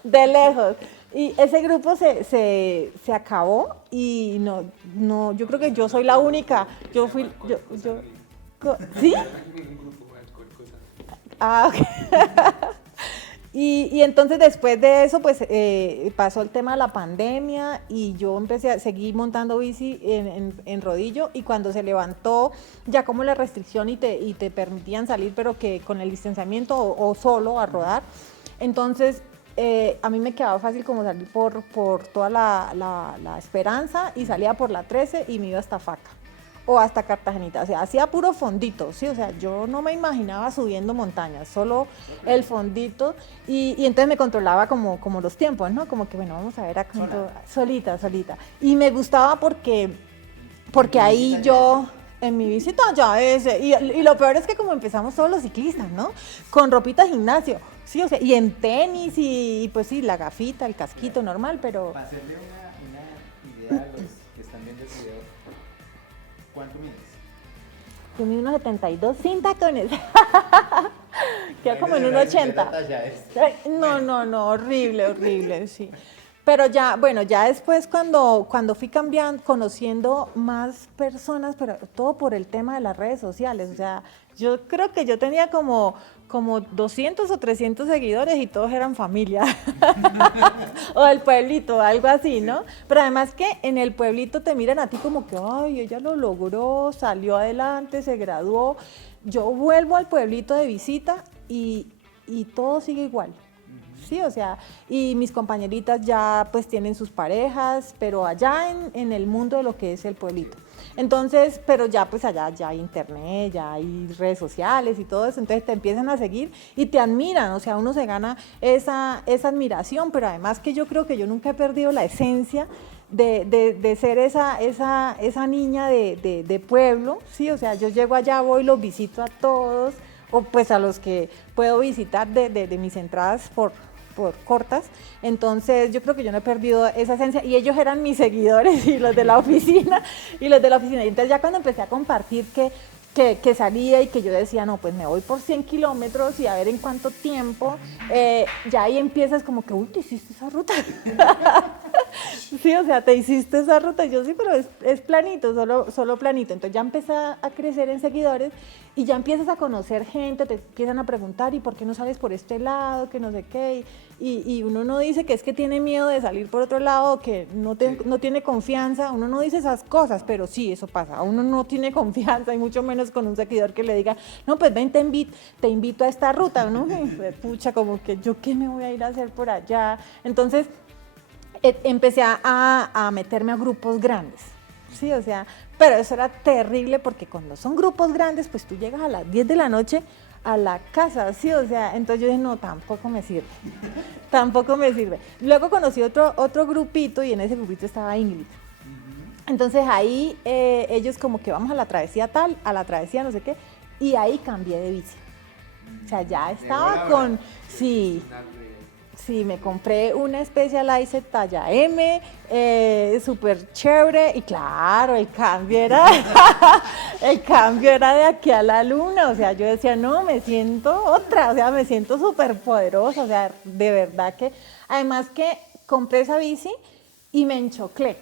de lejos. Y ese grupo se acabó y no, yo creo que yo soy la única, ¿sí? Ah, ok. Y entonces después de eso, pues pasó el tema de la pandemia y yo empecé a seguir montando bici en rodillo, y cuando se levantó ya como la restricción y te permitían salir, pero que con el distanciamiento o solo a rodar, entonces a mí me quedaba fácil como salir por toda la Esperanza, y salía por la 13 y me iba hasta Faca o hasta Cartagenita, o sea, hacía puro fondito, sí, o sea, yo no me imaginaba subiendo montañas, solo el fondito, y entonces me controlaba como los tiempos, ¿no? Como que, bueno, vamos a ver acá, solita, y me gustaba porque ahí yo, en mi visita ya y lo peor es que como empezamos todos los ciclistas, ¿no? Con ropita de gimnasio, sí, o sea, y en tenis, y pues sí, la gafita, el casquito normal, pero... Para hacerle una idea a los que están viendo el video. ¿Cuánto mides? Yo mido 1,72 sin tacones. Queda como en 1,80. No, horrible, sí. Pero ya, bueno, ya después cuando fui cambiando, conociendo más personas, pero todo por el tema de las redes sociales, o sea, yo creo que yo tenía como 200 o 300 seguidores y todos eran familia, o del pueblito, algo así, ¿no? Pero además que en el pueblito te miran a ti como que, ay, ella lo logró, salió adelante, se graduó. Yo vuelvo al pueblito de visita y todo sigue igual. Sí, o sea, y mis compañeritas ya pues tienen sus parejas, pero allá en el mundo de lo que es el pueblito. Entonces, pero ya pues allá ya hay internet, ya hay redes sociales y todo eso, entonces te empiezan a seguir y te admiran, o sea, uno se gana esa admiración, pero además que yo creo que yo nunca he perdido la esencia de ser esa niña de pueblo, sí, o sea, yo llego allá, voy, los visito a todos, o pues a los que puedo visitar de mis entradas por cortas, entonces yo creo que yo no he perdido esa esencia y ellos eran mis seguidores y los de la oficina y entonces ya cuando empecé a compartir que salía y que yo decía, no, pues me voy por 100 kilómetros y a ver en cuánto tiempo, ya ahí empiezas como que, uy, te hiciste esa ruta. Sí, o sea, te hiciste esa ruta. Y yo sí, pero es planito, solo planito. Entonces ya empecé a crecer en seguidores y ya empiezas a conocer gente, te empiezan a preguntar, ¿y por qué no sales por este lado? Que no sé qué. Y uno no dice que es que tiene miedo de salir por otro lado, que no tiene confianza. Uno no dice esas cosas, pero sí, eso pasa. Uno no tiene confianza y mucho menos con un seguidor que le diga, no, pues ven, te invito a esta ruta. Uno, pucha, como que yo qué me voy a ir a hacer por allá. Entonces, empecé a meterme a grupos grandes, sí, o sea, pero eso era terrible porque cuando son grupos grandes, pues tú llegas a las 10 de la noche a la casa, sí, o sea, entonces yo dije, no, tampoco me sirve. Luego conocí otro grupito y en ese grupito estaba Ingrid. Entonces ahí ellos como que vamos a la travesía tal, a la travesía no sé qué, y ahí cambié de bici. O sea, ya estaba con, sí, me compré una Specialized talla M, súper chévere, y claro, el cambio era de aquí a la luna, o sea, yo decía, no, me siento otra, o sea, me siento súper poderosa, o sea, de verdad que, además que compré esa bici y me enchoclé.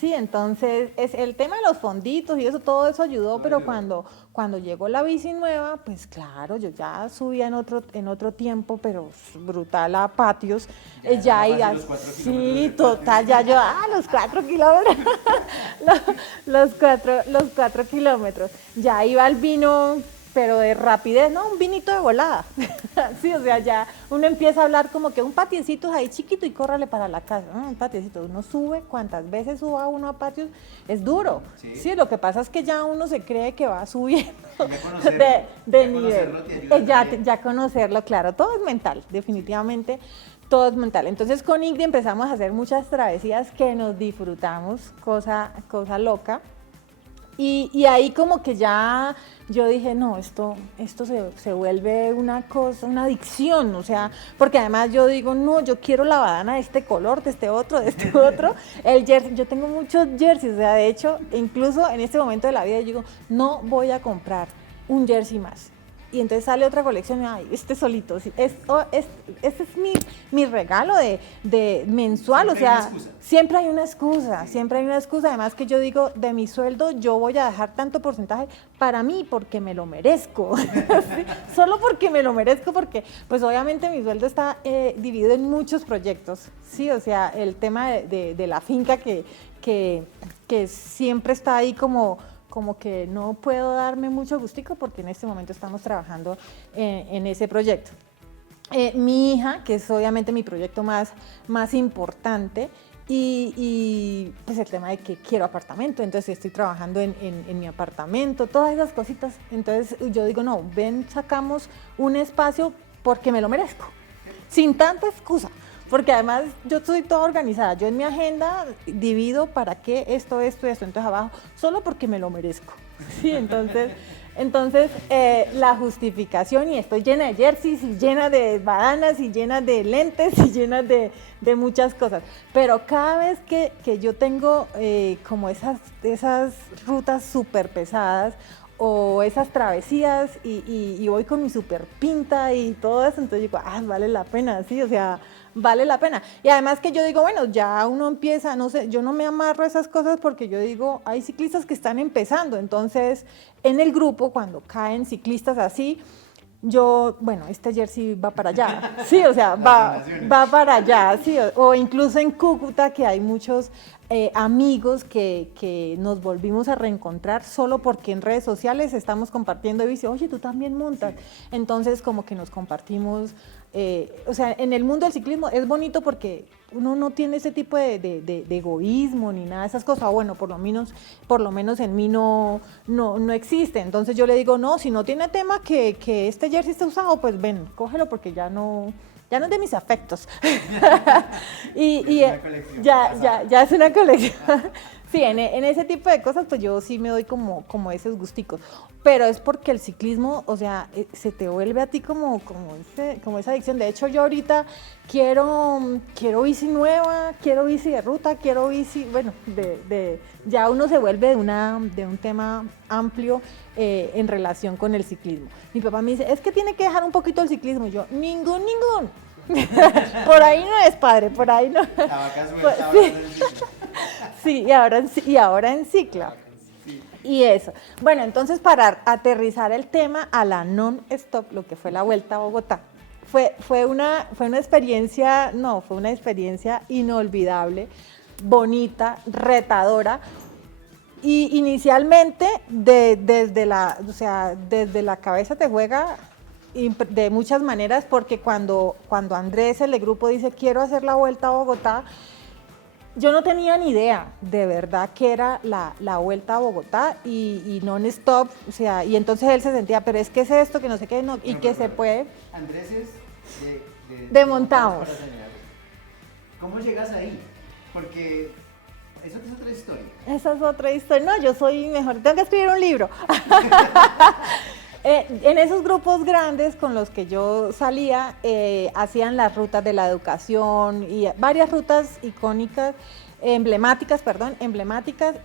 Sí, entonces el tema de los fonditos y eso, todo eso ayudó, pero cuando llegó la bici nueva, pues claro, yo ya subía en otro tiempo, pero brutal a patios, ya iba, sí, total, ya yo, los 4 kilómetros, los 4 kilómetros, ya iba el vino, pero de rapidez, no, un vinito de volada. Sí, o sea, ya uno empieza a hablar como que un patiecito ahí chiquito y córrale para la casa. Un patiecito, uno sube, cuantas veces suba uno a patios, es duro. Sí, lo que pasa es que ya uno se cree que va subiendo de nivel. Ya conocerlo, claro, todo es mental, definitivamente. Todo es mental. Entonces con Ingrid empezamos a hacer muchas travesías que nos disfrutamos, cosa loca. Y ahí como que ya yo dije, no, esto se vuelve una cosa, una adicción, o sea, porque además yo digo, no, yo quiero la badana de este color, de este otro, el jersey, yo tengo muchos jerseys, o sea, de hecho, incluso en este momento de la vida yo digo, no voy a comprar un jersey más. Y entonces sale otra colección y ay, solito, este es mi regalo de mensual, siempre, o sea, siempre hay una excusa, además que yo digo, de mi sueldo yo voy a dejar tanto porcentaje para mí porque me lo merezco, ¿sí? Solo porque me lo merezco, porque pues obviamente mi sueldo está dividido en muchos proyectos, sí, o sea, el tema de la finca que siempre está ahí como que no puedo darme mucho gustico porque en este momento estamos trabajando en ese proyecto. Mi hija, que es obviamente mi proyecto más importante, y pues el tema de que quiero apartamento, entonces estoy trabajando en mi apartamento, todas esas cositas. Entonces yo digo, no, ven, sacamos un espacio porque me lo merezco, sin tanta excusa. Porque además yo soy toda organizada, yo en mi agenda divido para qué esto, entonces abajo, solo porque me lo merezco. Sí, entonces Entonces, la justificación, y estoy llena de jerseys, y llena de bananas, y llena de lentes, y llena de muchas cosas. Pero cada vez que yo tengo como esas rutas súper pesadas, o esas travesías, y voy con mi súper pinta y todo eso, entonces digo, vale la pena, sí, o sea, vale la pena. Y además que yo digo, bueno, ya uno empieza, no sé, yo no me amarro a esas cosas porque yo digo, hay ciclistas que están empezando, entonces en el grupo cuando caen ciclistas así, yo, bueno, este jersey va para allá, sí, o sea, va para allá, sí, o incluso en Cúcuta que hay muchos amigos que nos volvimos a reencontrar solo porque en redes sociales estamos compartiendo bici, oye, tú también montas, sí. Entonces como que nos compartimos, o sea, en el mundo del ciclismo es bonito porque uno no tiene ese tipo de egoísmo ni nada de esas cosas, bueno, por lo menos en mí no existe, entonces yo le digo, no, si no tiene tema que este jersey esté usado, pues ven, cógelo porque ya no es de mis afectos. y ya es una colección. Sí, en ese tipo de cosas, pues yo sí me doy como esos gusticos. Pero es porque el ciclismo, o sea, se te vuelve a ti como esa adicción. De hecho, yo ahorita quiero bici nueva, quiero bici de ruta, quiero bici, bueno, ya uno se vuelve de un tema amplio en relación con el ciclismo. Mi papá me dice, es que tiene que dejar un poquito el ciclismo. Y yo, ningún. Por ahí no es, padre, por ahí no. La vaca suelta, sí. Sí, y ahora en cicla. Sí. Y eso. Bueno, entonces para aterrizar el tema a la non-stop, lo que fue la Vuelta a Bogotá, fue una experiencia, fue una experiencia inolvidable, bonita, retadora. Y inicialmente, desde la cabeza te juega de muchas maneras, porque cuando Andrés, el de grupo, dice quiero hacer la Vuelta a Bogotá, yo no tenía ni idea de verdad que era la Vuelta a Bogotá y non-stop, o sea, y entonces él se sentía, pero es que es esto, que no sé qué, no, y que se puede. Andrés es de Montamos. ¿Cómo llegas ahí? Porque eso es otra historia. Esa es otra historia. No, yo soy mejor, tengo que escribir un libro. En esos grupos grandes con los que yo salía, hacían las rutas de la educación y varias rutas icónicas, emblemáticas,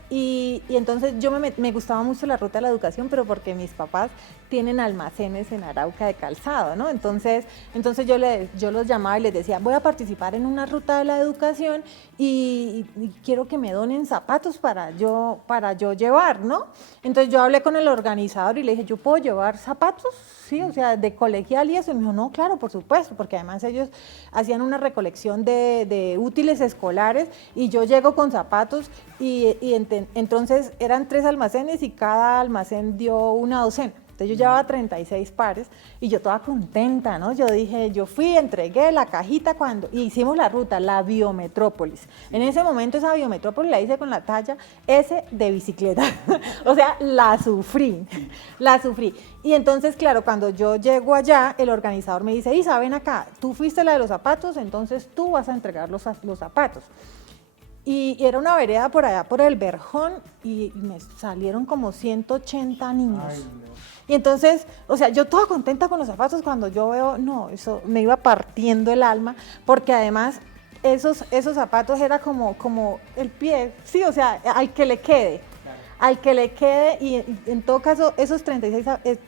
y entonces yo me gustaba mucho la ruta de la educación, pero porque mis papás tienen almacenes en Arauca de calzado, ¿no? Entonces yo los llamaba y les decía, voy a participar en una ruta de la educación y quiero que me donen zapatos para yo llevar, ¿no? Entonces yo hablé con el organizador y le dije, ¿yo puedo llevar zapatos? Sí, o sea, de colegial y eso. Y me dijo, no, claro, por supuesto, porque además ellos hacían una recolección de útiles escolares y yo llego con zapatos entonces eran 3 almacenes y cada almacén dio una docena. Entonces yo llevaba 36 pares y yo toda contenta, ¿no? Yo dije, yo fui, entregué la cajita y hicimos la ruta, la Biometrópolis. En ese momento esa Biometrópolis la hice con la talla S de bicicleta. O sea, la sufrí. Y entonces, claro, cuando yo llego allá, el organizador me dice, Isa, ven acá, tú fuiste la de los zapatos, entonces tú vas a entregar los zapatos. Y era una vereda por allá, por el Verjón, y me salieron como 180 niños. Ay, no. Y entonces, o sea, yo toda contenta con los zapatos, cuando yo veo, no, eso me iba partiendo el alma, porque además esos zapatos era como el pie, sí, o sea, al que le quede. Al que le quede, y en todo caso, esos 36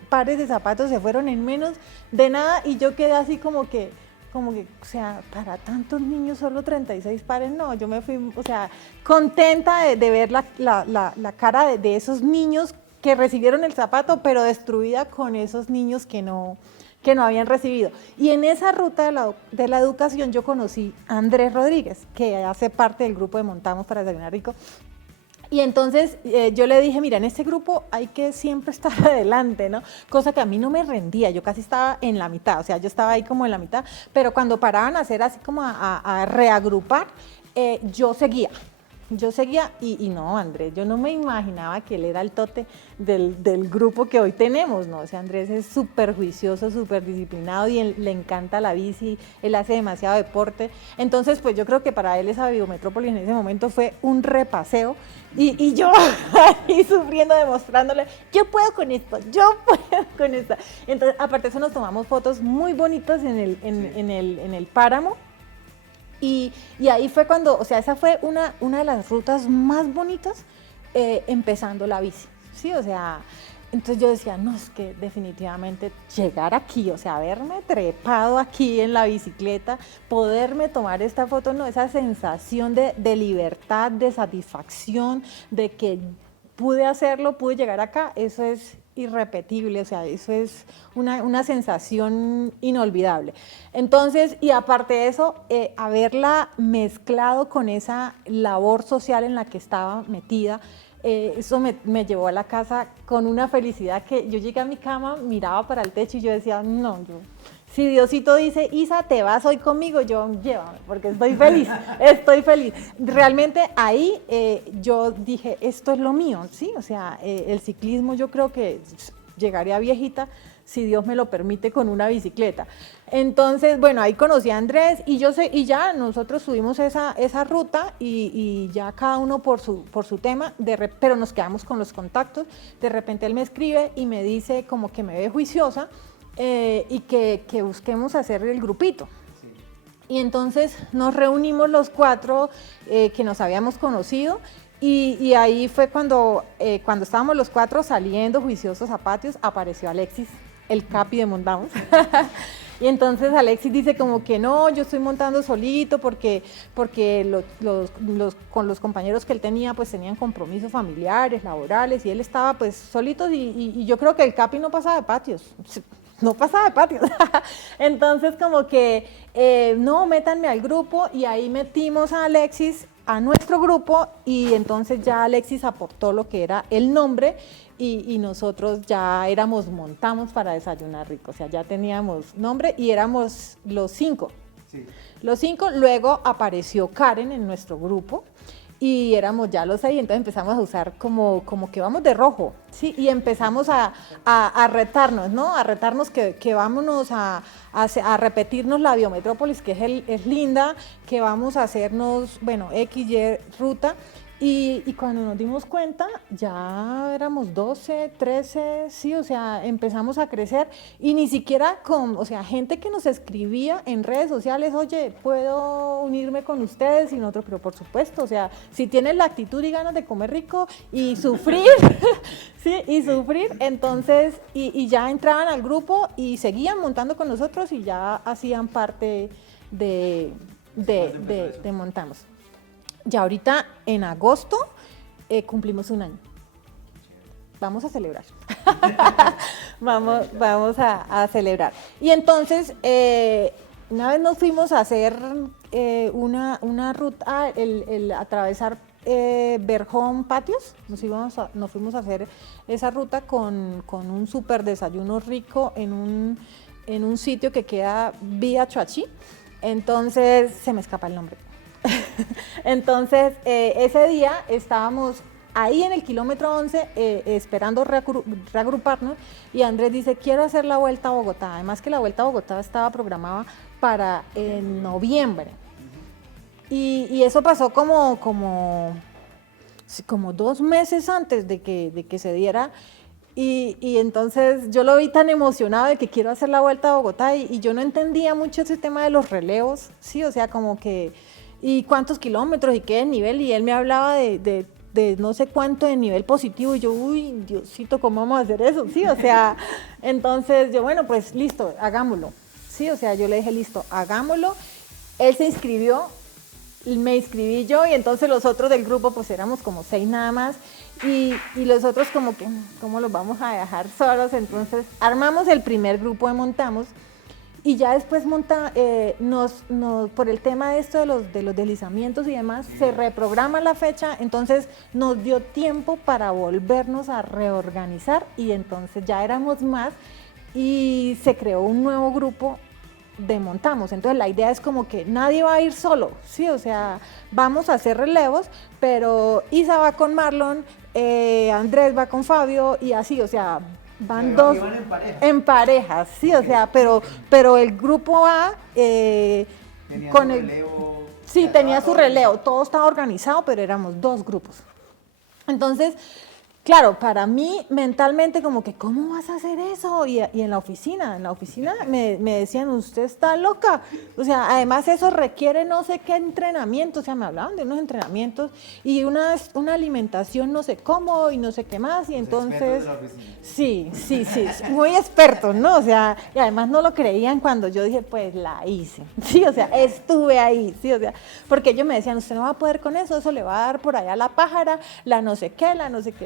pares de zapatos se fueron en menos de nada, y yo quedé así como que, o sea, para tantos niños solo 36 pares, no, yo me fui, o sea, contenta de ver la cara de esos niños que recibieron el zapato, pero destruida con esos niños que no habían recibido. Y en esa ruta de la educación yo conocí a Andrés Rodríguez, que hace parte del grupo de Montamos para Desayunar Rico. Y entonces yo le dije, mira, en este grupo hay que siempre estar adelante, ¿no? Cosa que a mí no me rendía, yo casi estaba en la mitad, o sea, yo estaba ahí como en la mitad, pero cuando paraban a hacer así como a reagrupar, yo seguía. yo seguía y no, Andrés, yo no me imaginaba que él era el tote del grupo que hoy tenemos, ¿no? O sea, Andrés es súper juicioso, súper disciplinado y le encanta la bici, él hace demasiado deporte. Entonces, pues yo creo que para él esa Biometrópolis en ese momento fue un repaseo y yo ahí sufriendo, demostrándole, yo puedo con esto, yo puedo con esto. Entonces, aparte de eso, nos tomamos fotos muy bonitas en el páramo. Y ahí fue cuando, o sea, esa fue una de las rutas más bonitas empezando la bici, ¿sí? O sea, entonces yo decía, no, es que definitivamente llegar aquí, o sea, haberme trepado aquí en la bicicleta, poderme tomar esta foto, no, esa sensación de libertad, de satisfacción, de que pude hacerlo, pude llegar acá, eso es irrepetible, o sea, eso es una sensación inolvidable. Entonces, y aparte de eso, haberla mezclado con esa labor social en la que estaba metida, eso me llevó a la casa con una felicidad que yo llegué a mi cama, miraba para el techo y yo decía, no, si Diosito dice, Isa, te vas hoy conmigo, yo llévame, porque estoy feliz, estoy feliz. Realmente ahí yo dije, esto es lo mío, ¿sí? O sea, el ciclismo yo creo que llegaré a viejita, si Dios me lo permite, con una bicicleta. Entonces, bueno, ahí conocí a Andrés y ya nosotros subimos esa ruta y ya cada uno por su tema, pero nos quedamos con los contactos. De repente él me escribe y me dice como que me ve juiciosa, y que busquemos hacer el grupito. Sí. Y entonces nos reunimos los 4 que nos habíamos conocido y ahí fue cuando estábamos los 4 saliendo juiciosos a patios, apareció Alexis, el capi de Montamos. Y entonces Alexis dice como que no, yo estoy montando solito porque con los compañeros que él tenía pues tenían compromisos familiares, laborales y él estaba pues solito y yo creo que el capi no pasaba de patios. No pasaba de patio. Entonces como que, no, métanme al grupo y ahí metimos a Alexis a nuestro grupo y entonces ya Alexis aportó lo que era el nombre y nosotros ya Montamos para desayunar rico. O sea, ya teníamos nombre y éramos los 5. Sí. Los 5, luego apareció Karen en nuestro grupo. Y éramos ya los 6, entonces empezamos a usar como que vamos de rojo, ¿sí? Y empezamos a retarnos, ¿no? A retarnos que vámonos a repetirnos la Biometrópolis, que es linda, que vamos a hacernos, bueno, XY ruta. Y cuando nos dimos cuenta, ya éramos 12, 13, sí, o sea, empezamos a crecer y ni siquiera o sea, gente que nos escribía en redes sociales, oye, ¿puedo unirme con ustedes? Y nosotros, pero por supuesto, o sea, si tienes la actitud y ganas de comer rico y sufrir, sí, y sufrir, entonces, y ya entraban al grupo y seguían montando con nosotros y ya hacían parte de Montamos. Ya ahorita en agosto cumplimos 1 año. Vamos a celebrar. vamos a celebrar. Y entonces, una vez nos fuimos a hacer una ruta, el atravesar Berjón Patios. Nos fuimos a hacer esa ruta con un súper desayuno rico en un sitio que queda vía Chuachi. Entonces, se me escapa el nombre. Entonces, ese día estábamos ahí en el kilómetro 11 esperando reagruparnos y Andrés dice, quiero hacer la Vuelta a Bogotá. Además que la Vuelta a Bogotá estaba programada para noviembre. Y eso pasó como 2 meses antes de que se diera. Y entonces yo lo vi tan emocionado de que quiero hacer la Vuelta a Bogotá y yo no entendía mucho ese tema de los relevos, sí, o sea, como que y cuántos kilómetros y qué nivel, y él me hablaba de no sé cuánto de nivel positivo, y yo, uy, Diosito, ¿cómo vamos a hacer eso? Sí, o sea, entonces yo, bueno, pues listo, hagámoslo, sí, o sea, yo le dije, listo, hagámoslo, él se inscribió, me inscribí yo, y entonces los otros del grupo, pues éramos como 6 nada más, y los otros como que, ¿cómo los vamos a dejar solos? Entonces armamos el primer grupo de Montamos, y ya después por el tema de esto de los deslizamientos y demás, se reprograma la fecha, entonces nos dio tiempo para volvernos a reorganizar y entonces ya éramos más y se creó un nuevo grupo desmontamos. Entonces la idea es como que nadie va a ir solo, ¿sí? O sea, vamos a hacer relevos, pero Isa va con Marlon, Andrés va con Fabio y así, o sea, van dos iban en parejas, sí, o sea, pero el grupo A Tenía con su el relevo, sí, ya tenía estaba su relevo, todo estaba organizado, pero éramos dos grupos. Entonces, claro, para mí mentalmente como que, ¿cómo vas a hacer eso? Y en la oficina me decían, usted está loca. O sea, además eso requiere no sé qué entrenamiento, o sea, me hablaban de unos entrenamientos y una alimentación no sé cómo y no sé qué más. Y entonces, sí, muy expertos, ¿no? O sea, y además no lo creían cuando yo dije, pues la hice. Sí, o sea, estuve ahí, sí, o sea, porque ellos me decían, usted no va a poder con eso le va a dar por allá la pájara, la no sé qué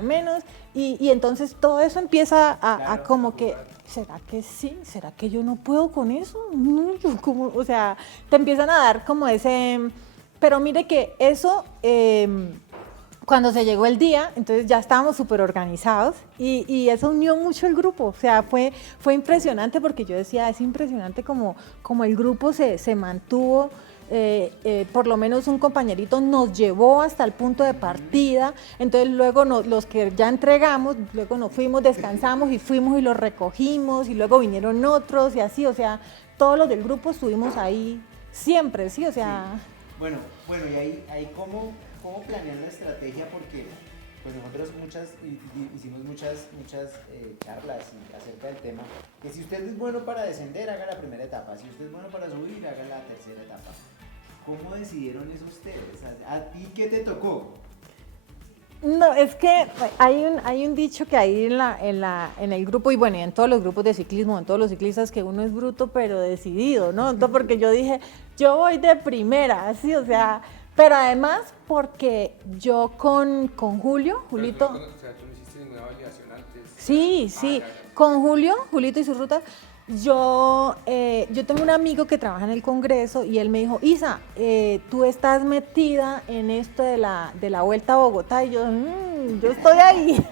menos. Y entonces todo eso empieza a como que, ¿será que sí? ¿Será que yo no puedo con eso? No, yo como, o sea, te empiezan a dar como ese, pero mire que eso, cuando se llegó el día, entonces ya estábamos súper organizados y eso unió mucho el grupo, o sea, fue impresionante porque yo decía, es impresionante como el grupo se mantuvo. Por lo menos un compañerito nos llevó hasta el punto de partida, entonces luego los que ya entregamos, luego nos fuimos, descansamos y fuimos y los recogimos y luego vinieron otros y así, o sea, todos los del grupo estuvimos ahí siempre, sí, o sea... Sí. Bueno, y ahí cómo planean la estrategia, porque pues nosotros hicimos muchas charlas acerca del tema, que si usted es bueno para descender, haga la primera etapa, si usted es bueno para subir, haga la tercera etapa. ¿Cómo decidieron eso ustedes? ¿A ti qué te tocó? No, es que hay un dicho que hay en el grupo, y bueno, y en todos los grupos de ciclismo, en todos los ciclistas, que uno es bruto pero decidido, ¿no? Entonces, porque yo dije, yo voy de primera, así, o sea, pero además porque yo con Julito... O sea, tú no hiciste ninguna validación antes. Sí, con Julito y su ruta. Yo tengo un amigo que trabaja en el Congreso y él me dijo, Isa, tú estás metida en esto de la Vuelta a Bogotá, y yo estoy ahí.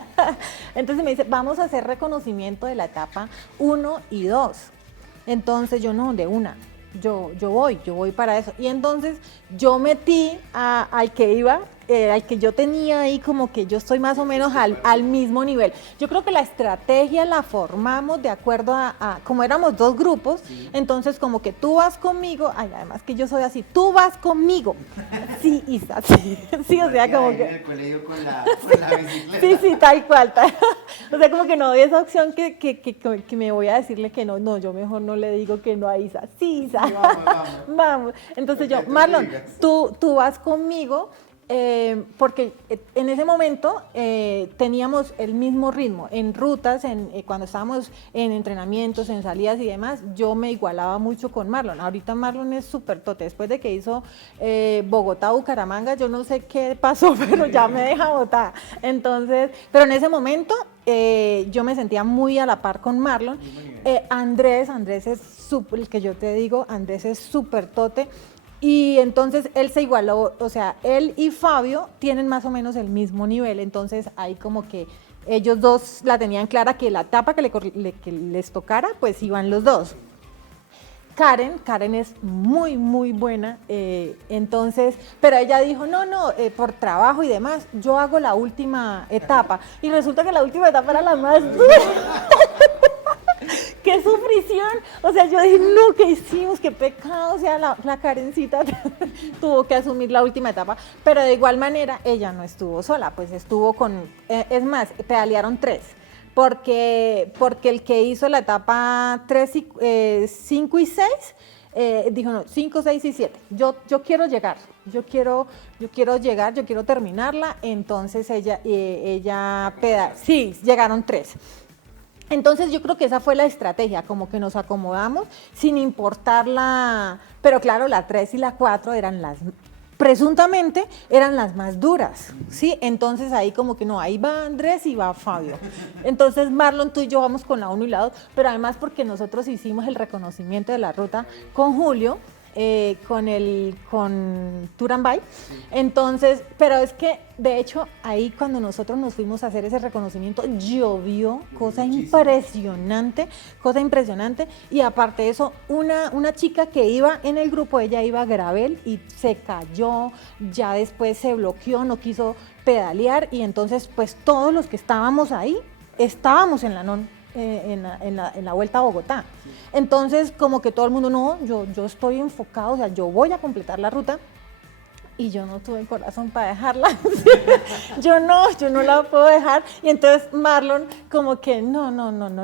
Entonces me dice, vamos a hacer reconocimiento de la etapa 1 y 2. Entonces yo no, de una. Yo voy para eso. Y entonces yo metí al que iba, al que yo tenía ahí, como que yo estoy más o menos al mismo nivel. Yo creo que la estrategia la formamos de acuerdo a como éramos dos grupos, sí. Entonces como que tú vas conmigo, además que yo soy así, tú vas conmigo. Sí, Isa, sí, o sea, como que... en el colegio con la bicicleta. Sí, tal cual. O sea, como que no doy esa opción que me voy a decirle que no, yo mejor no le digo que no a Isa. Sí, Isa. Sí, vamos. Entonces yo, Marlon, tú vas conmigo, porque en ese momento teníamos el mismo ritmo. En rutas, cuando estábamos en entrenamientos, en salidas y demás, yo me igualaba mucho con Marlon. Ahorita Marlon es súper tote. Después de que hizo Bogotá-Bucaramanga, yo no sé qué pasó, pero ya me deja botar. Entonces, pero en ese momento yo me sentía muy a la par con Marlon. Andrés es súper, el que yo te digo, Andrés es súper tote. Y entonces él se igualó, o sea, él y Fabio tienen más o menos el mismo nivel, entonces ahí como que ellos dos la tenían clara, que la etapa que les tocara, pues iban los dos. Karen es muy, muy buena, entonces, pero ella dijo, no, por trabajo y demás, yo hago la última etapa, y resulta que la última etapa era la más dura. ¡Qué sufrición! O sea, yo dije, no, ¿qué hicimos? ¡Qué pecado! O sea, la Karencita tuvo que asumir la última etapa, pero de igual manera ella no estuvo sola, pues estuvo con, es más, pedalearon 3, porque el que hizo la etapa 5 y 6, dijo, no, 5, 6 y 7, yo quiero llegar, yo quiero llegar, yo quiero terminarla, entonces ella sí, llegaron 3. Entonces yo creo que esa fue la estrategia, como que nos acomodamos sin importar pero claro, la 3 y la 4 presuntamente eran las más duras, ¿sí? Entonces ahí como que no, ahí va Andrés y va Fabio. Entonces Marlon, tú y yo vamos con la 1 y la 2, pero además porque nosotros hicimos el reconocimiento de la ruta con Julio, con Turanbay. Entonces, pero es que de hecho ahí cuando nosotros nos fuimos a hacer ese reconocimiento llovió, cosa impresionante, y aparte de eso, una chica que iba en el grupo, ella iba a gravel y se cayó, ya después se bloqueó, no quiso pedalear y entonces pues todos los que estábamos ahí, estábamos en la vuelta a Bogotá. Entonces, como que todo el mundo, no, yo estoy enfocado, o sea, yo voy a completar la ruta y yo no tuve corazón para dejarla. yo no la puedo dejar. Y entonces Marlon, como que no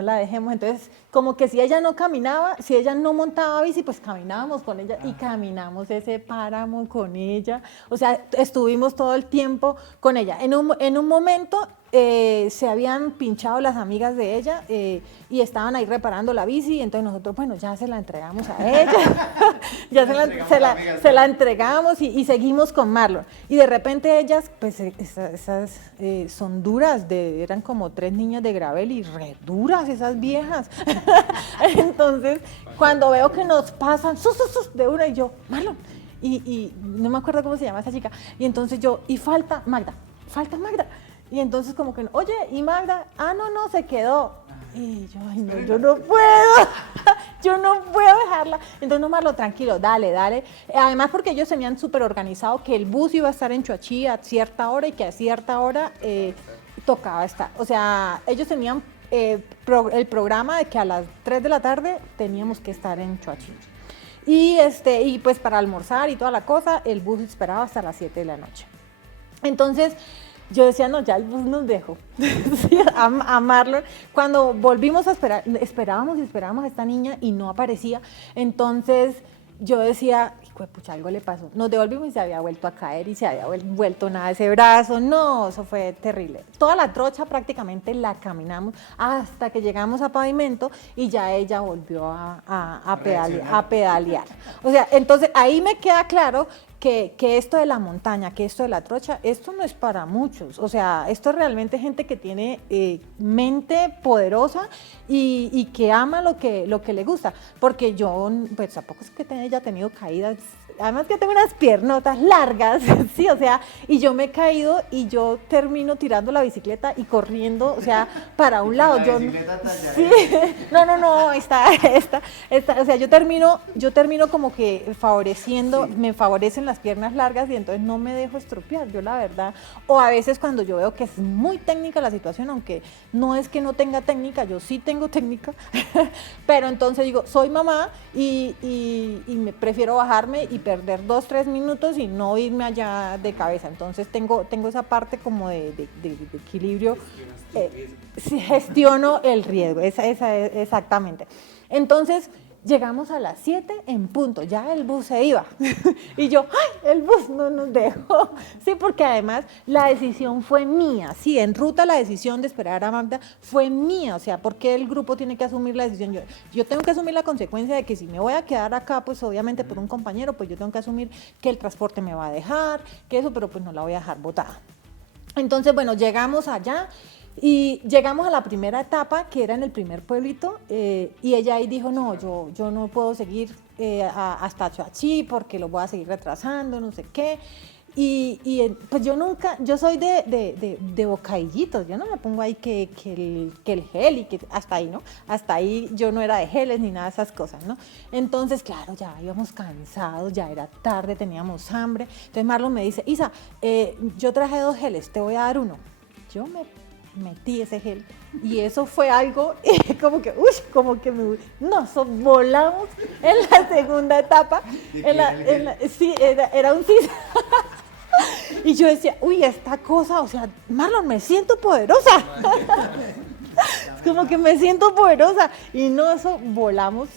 la dejemos. Entonces, como que si ella no caminaba, si ella no montaba bici, pues caminábamos con ella y caminamos ese páramo con ella. O sea, estuvimos todo el tiempo con ella. En un momento se habían pinchado las amigas de ella y estaban ahí reparando la bici, y entonces nosotros, bueno, ya se la entregamos a ella, ya se la entregamos y seguimos con Marlon. Y de repente ellas, pues esas son duras, eran como 3 niñas de gravel y re duras esas viejas. Entonces, cuando veo que nos pasan sus de una, y yo, Marlon, y no me acuerdo cómo se llama esa chica, y entonces yo, y falta Magda. Y entonces como que, oye, ¿y Magda? No, se quedó. Y yo, ay no, yo no puedo, yo no puedo dejarla. Entonces, no, Marlo, tranquilo, dale. Además porque ellos tenían súper organizado que el bus iba a estar en Choachí a cierta hora y que a cierta hora tocaba estar. O sea, ellos tenían el programa de que a las 3 de la tarde teníamos que estar en Choachí. Y pues para almorzar y toda la cosa, el bus esperaba hasta las 7 de la noche. Entonces, yo decía, no, ya el bus nos dejó. a Marlon. Cuando volvimos a esperar, esperábamos a esta niña y no aparecía. Entonces yo decía, pucha, algo le pasó. Nos devolvimos y se había vuelto a caer y se había vuelto nada ese brazo. No, eso fue terrible. Toda la trocha prácticamente la caminamos hasta que llegamos a Pavimento y ya ella volvió a pedalear. O sea, entonces ahí me queda claro que esto de la montaña, que esto de la trocha, esto no es para muchos. O sea, esto es realmente gente que tiene mente poderosa y que ama lo que le gusta. Porque yo, pues tampoco es que haya tenido caídas. Además que tengo unas piernotas largas, sí, o sea, y yo me he caído y yo termino tirando la bicicleta y corriendo, o sea, para un lado. Yo sí, no, o sea, yo termino como que me favorecen las piernas largas y entonces no me dejo estropear, yo la verdad. O a veces cuando yo veo que es muy técnica la situación, aunque no es que no tenga técnica, yo sí tengo técnica, pero entonces digo, soy mamá y me prefiero bajarme y perder 2-3 minutos y no irme allá de cabeza. Entonces tengo esa parte como de equilibrio. Gestiono el riesgo, exactamente. Entonces llegamos a las 7 en punto, ya el bus se iba. Y yo, ¡ay! El bus no nos dejó. Sí, porque además la decisión fue mía. Sí, en ruta la decisión de esperar a Magda fue mía. O sea, ¿por qué el grupo tiene que asumir la decisión? Yo tengo que asumir la consecuencia de que si me voy a quedar acá, pues obviamente por un compañero, pues yo tengo que asumir que el transporte me va a dejar, que eso, pero pues no la voy a dejar botada. Entonces, bueno, llegamos allá. Y llegamos a la primera etapa, que era en el primer pueblito, y ella ahí dijo, no, yo no puedo seguir hasta Choachí porque lo voy a seguir retrasando, no sé qué. Y pues yo soy de bocadillitos, yo no me pongo ahí que el gel y que hasta ahí, ¿no? Hasta ahí yo no era de geles ni nada de esas cosas, ¿no? Entonces, claro, ya íbamos cansados, ya era tarde, teníamos hambre. Entonces Marlon me dice, Isa, yo traje 2 geles, te voy a dar uno. Yo me metí ese gel y eso fue algo nos volamos en la segunda etapa. Sí, era un cis. Y yo decía, uy, esta cosa, o sea, Marlon, me siento poderosa. Es como que me siento poderosa. Y no, eso volamos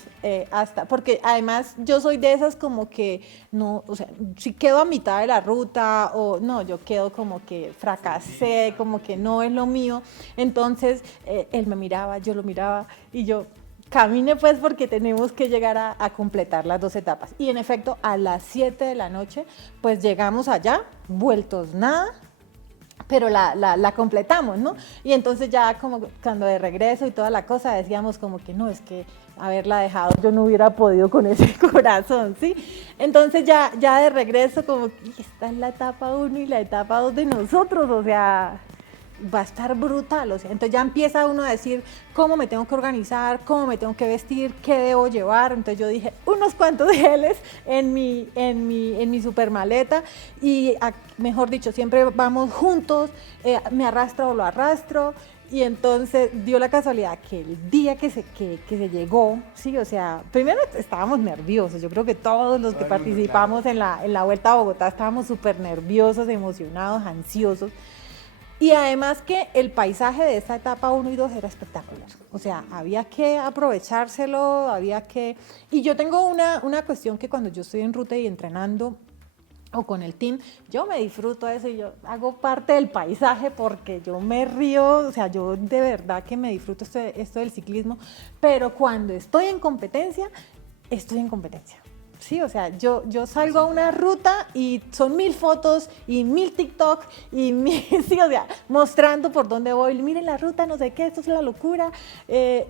porque además yo soy de esas como que no, o sea, si quedo a mitad de la ruta o no, yo quedo como que fracasé, como que no es lo mío. Entonces él me miraba, yo lo miraba y yo, camine pues porque tenemos que llegar a completar las 2 etapas. Y en efecto, a las 7 de la noche, pues llegamos allá, vueltos nada. pero la completamos, ¿no? Y entonces ya como cuando de regreso y toda la cosa decíamos como que no, es que haberla dejado yo no hubiera podido con ese corazón, ¿sí? Entonces ya de regreso como que esta es la etapa 1 y la etapa 2 de nosotros, o sea, va a estar brutal, o sea, entonces ya empieza uno a decir cómo me tengo que organizar, cómo me tengo que vestir, qué debo llevar, entonces yo dije unos cuantos geles en mi supermaleta y mejor dicho, siempre vamos juntos, me arrastro o lo arrastro y entonces dio la casualidad que el día que se llegó, sí, o sea, primero estábamos nerviosos, yo creo que todos los que participamos en la Vuelta a Bogotá estábamos súper nerviosos, emocionados, ansiosos. Y además que el paisaje de esta etapa 1 y 2 era espectacular. O sea, había que aprovechárselo, había que... Y yo tengo una cuestión que cuando yo estoy en ruta y entrenando o con el team, yo me disfruto de eso y yo hago parte del paisaje porque yo me río, o sea, yo de verdad que me disfruto esto del ciclismo, pero cuando estoy en competencia, estoy en competencia. Sí, o sea, yo salgo a una ruta y son 1000 fotos y 1000 TikTok y sí, o sea, mostrando por dónde voy, miren la ruta, no sé qué, esto es la locura,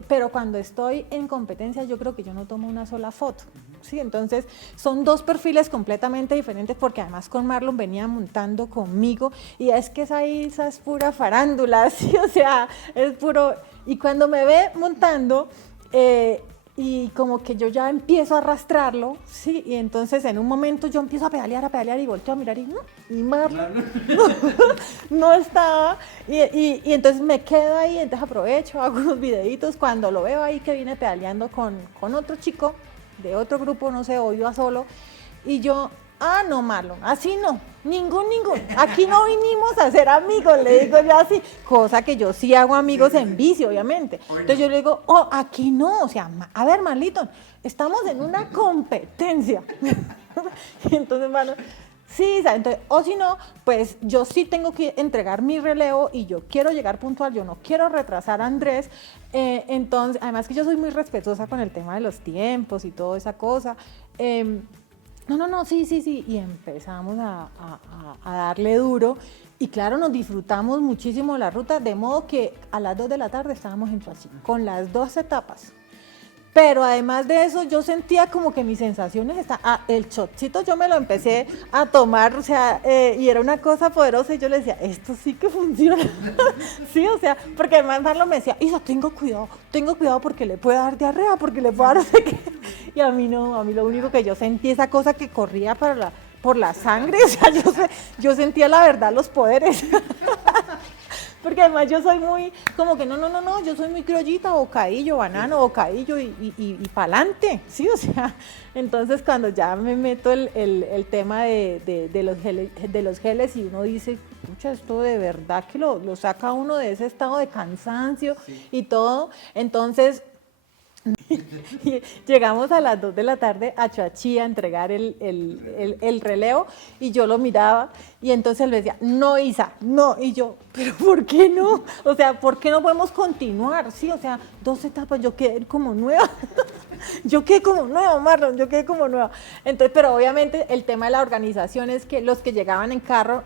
pero cuando estoy en competencia yo creo que yo no tomo una sola foto, sí, entonces son dos perfiles completamente diferentes porque además con Marlon venía montando conmigo y es que esa Ilsa es pura farándula, sí, o sea, es puro, y cuando me ve montando, y como que yo ya empiezo a arrastrarlo, sí, y entonces en un momento yo empiezo a pedalear y volteo a mirar y Marlon no estaba, y entonces me quedo ahí, entonces aprovecho, hago unos videitos, cuando lo veo ahí que viene pedaleando con otro chico de otro grupo, no sé, o iba solo, y yo, no Marlon, así no, ningún, aquí no vinimos a ser amigos, le digo yo así, cosa que yo sí hago amigos en bici, obviamente. Entonces yo le digo, aquí no, o sea, a ver Marlito, estamos en una competencia. Y entonces Marlon, sí, entonces, o si no, pues yo sí tengo que entregar mi relevo y yo quiero llegar puntual, yo no quiero retrasar a Andrés, entonces, además que yo soy muy respetuosa con el tema de los tiempos y toda esa cosa, no, sí, y empezamos a darle duro y claro, nos disfrutamos muchísimo la ruta, de modo que a las 2 de la tarde estábamos en Chuachi, con las 2 etapas. Pero además de eso, yo sentía como que mis sensaciones el shotcito yo me lo empecé a tomar, o sea, y era una cosa poderosa y yo le decía, esto sí que funciona, sí, o sea, porque además Marlon me decía, Isa, tengo cuidado porque le puede dar diarrea, porque le puede dar no sé qué, y a mí no, a mí lo único que yo sentí esa cosa que corría por la sangre, o sea, yo sentía la verdad, los poderes. Porque además yo soy muy, como que no, yo soy muy criollita, bocadillo, banano, bocadillo y pa'lante, ¿sí? O sea, entonces cuando ya me meto el tema de los geles y uno dice, pucha, esto de verdad que lo saca uno de ese estado de cansancio y todo, entonces... Y llegamos a las 2 de la tarde a Chuachi a entregar el relevo y yo lo miraba y entonces él me decía, no Isa, no, y yo, pero ¿por qué no? O sea, ¿por qué no podemos continuar? Sí, o sea, 2 etapas, yo quedé como nueva, Marlon, yo quedé como nueva. Entonces, pero obviamente el tema de la organización es que los que llegaban en carro,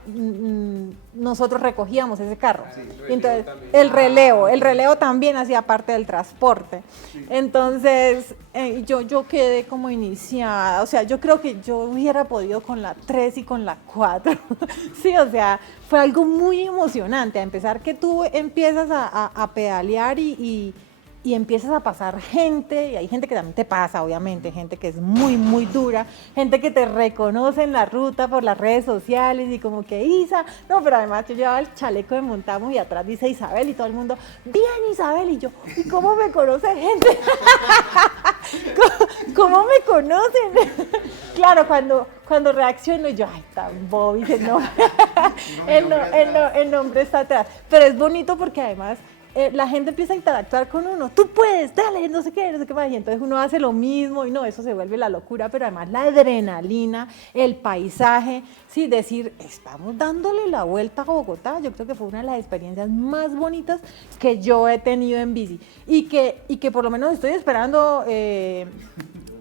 nosotros recogíamos ese carro. Sí, y entonces, el relevo también hacía parte del transporte. Sí. Entonces, yo quedé como iniciada, o sea, yo creo que yo hubiera podido con la 3 y con la 4. Sí, o sea, fue algo muy emocionante, a empezar que tú empiezas a pedalear y empiezas a pasar gente, y hay gente que también te pasa, obviamente, gente que es muy, muy dura, gente que te reconoce en la ruta por las redes sociales y como que Isa, no, pero además yo llevaba el chaleco de montamos y atrás dice Isabel y todo el mundo, bien Isabel, y yo, ¿y cómo me conoce gente? ¿Cómo me conocen? Claro, cuando reacciono yo, ay, tan bobo, dice, no, el nombre está atrás, pero es bonito porque además la gente empieza a interactuar con uno, tú puedes, dale, no sé qué más, y entonces uno hace lo mismo y no, eso se vuelve la locura, pero además la adrenalina, el paisaje, sí, decir, estamos dándole la vuelta a Bogotá, yo creo que fue una de las experiencias más bonitas que yo he tenido en bici y que por lo menos estoy esperando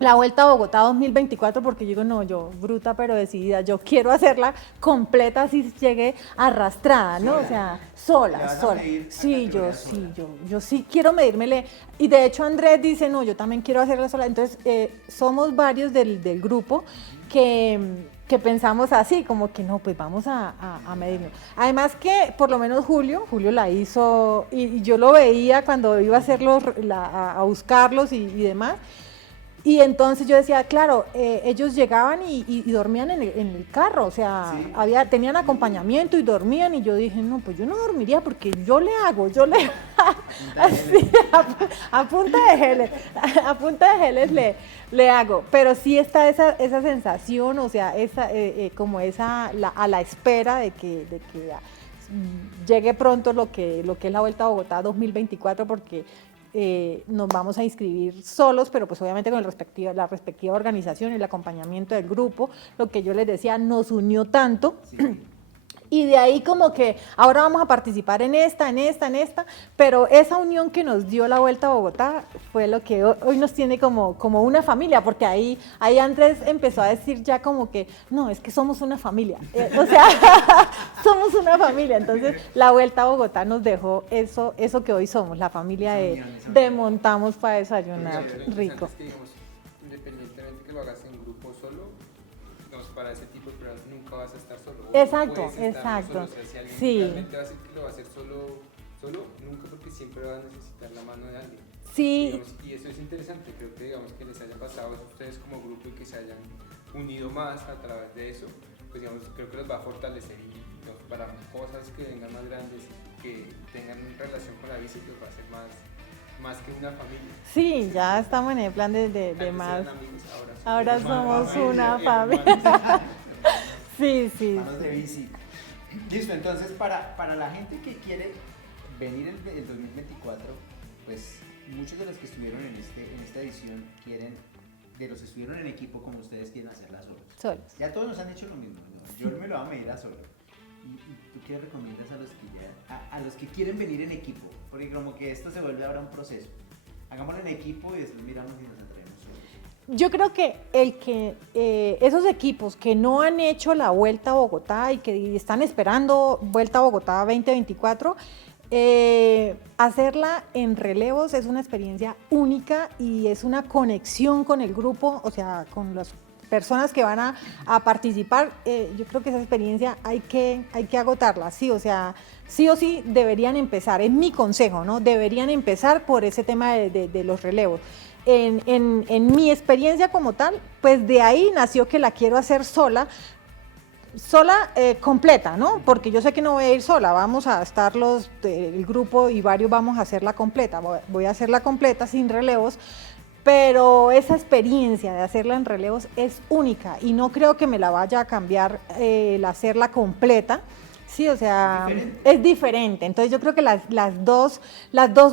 la Vuelta a Bogotá 2024, porque yo digo, no, yo bruta pero decidida, yo quiero hacerla completa, así llegué arrastrada, ¿no? O sea, ¿Le sola, vas a sola. medir a Sí, yo categoría sí, sola? yo sí quiero medírmele. Y de hecho Andrés dice, no, yo también quiero hacerla sola. Entonces, somos varios del grupo que pensamos así, como que no, pues vamos a medirnos. Además que, por lo menos Julio la hizo, y yo lo veía cuando iba a hacerlos, a buscarlos y demás. Y entonces yo decía, claro, ellos llegaban y dormían en el carro, o sea, Sí. tenían acompañamiento y dormían, y yo dije, no, pues yo no dormiría porque yo le hago, así, a punta de geles, a punta de geles le hago, pero sí está esa sensación, o sea, como a la espera de que llegue pronto lo que es la Vuelta a Bogotá 2024, porque nos vamos a inscribir solos, pero pues obviamente con la respectiva organización y el acompañamiento del grupo. Lo que yo les decía, nos unió tanto. Sí. Y de ahí como que ahora vamos a participar en esta, pero esa unión que nos dio la Vuelta a Bogotá fue lo que hoy nos tiene como una familia, porque ahí Andrés empezó a decir ya como que, no, es que somos una familia, o sea, somos una familia. Entonces la Vuelta a Bogotá nos dejó eso que hoy somos, la familia Esa de unión. montamos para desayunar Lo interesante rico. es que, digamos, independientemente que lo hagas en grupo solo, digamos, para ese tipo de pruebas nunca vas a estar solo. O Exacto, puedes estar exacto. solo. O sea, si alguien Sí. realmente va a decir que lo va a hacer solo, nunca, porque siempre va a necesitar la mano de alguien. Sí. Digamos, y eso es interesante, creo que digamos que les haya pasado eso a ustedes como grupo y que se hayan unido más a través de eso, pues digamos, creo que los va a fortalecer y digamos, para cosas que vengan más grandes, que tengan relación con la bici, pues va a ser más que una familia. Sí, ya estamos en el plan de Antes más. eran amigos, Ahora somos familia, una hermanos. familia. Sí, sí. Manos de bici. Listo, entonces para la gente que quiere venir el 2024, pues muchos de los que estuvieron en esta edición de los que estuvieron en equipo como ustedes, quieren hacerla solos. Solos. Ya todos nos han dicho lo mismo, ¿no? Yo me lo voy a medir a solo. ¿Y tú qué recomiendas a los que a los que quieren venir en equipo? Porque como que esto se vuelve ahora un proceso. Hagámoslo en equipo y después miramos y nos atrevemos solos. Yo creo que esos equipos que no han hecho la Vuelta a Bogotá y que están esperando Vuelta a Bogotá 2024, hacerla en relevos es una experiencia única y es una conexión con el grupo, o sea, con las personas que van a participar. Yo creo que esa experiencia hay que agotarla, sí, o sea, sí o sí deberían empezar, es mi consejo, ¿no? Deberían empezar por ese tema de los relevos. En mi experiencia como tal, pues de ahí nació que la quiero hacer sola, completa, ¿no? Porque yo sé que no voy a ir sola, vamos a estar el grupo y varios vamos a hacerla completa, voy a hacerla completa sin relevos, pero esa experiencia de hacerla en relevos es única y no creo que me la vaya a cambiar el hacerla completa. Sí, o sea, es diferente. Entonces yo creo que las dos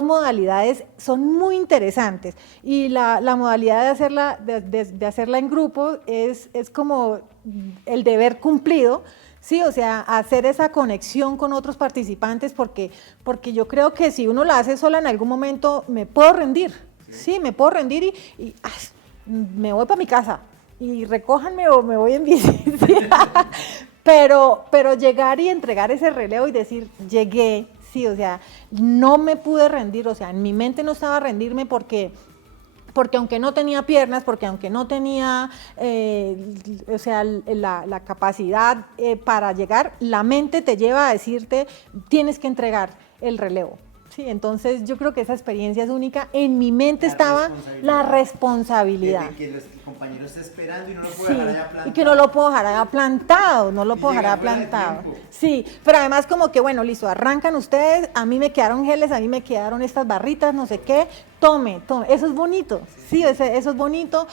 modalidades son muy interesantes y la modalidad de hacerla en grupo es como el deber cumplido. Sí, o sea, hacer esa conexión con otros participantes porque yo creo que si uno la hace sola en algún momento me puedo rendir. Sí, me puedo rendir y me voy para mi casa y recójanme o me voy en bici. ¿Sí? Pero llegar y entregar ese relevo y decir, llegué, sí, o sea, no me pude rendir, o sea, en mi mente no estaba rendirme porque aunque no tenía piernas, porque aunque no tenía, o sea, la capacidad para llegar, la mente te lleva a decirte, tienes que entregar el relevo. Sí, entonces yo creo que esa experiencia es única. En mi mente estaba la responsabilidad. De que los compañeros estén esperando y no lo puedo Sí, dejar allá plantado. y que no lo puedo dejar allá plantado, no lo Y puedo dejar llegar allá fuera de plantado. tiempo. Sí, pero además como que bueno, listo, arrancan ustedes, a mí me quedaron geles, a mí me quedaron estas barritas, no sé qué, tome, eso es bonito, sí, eso es bonito,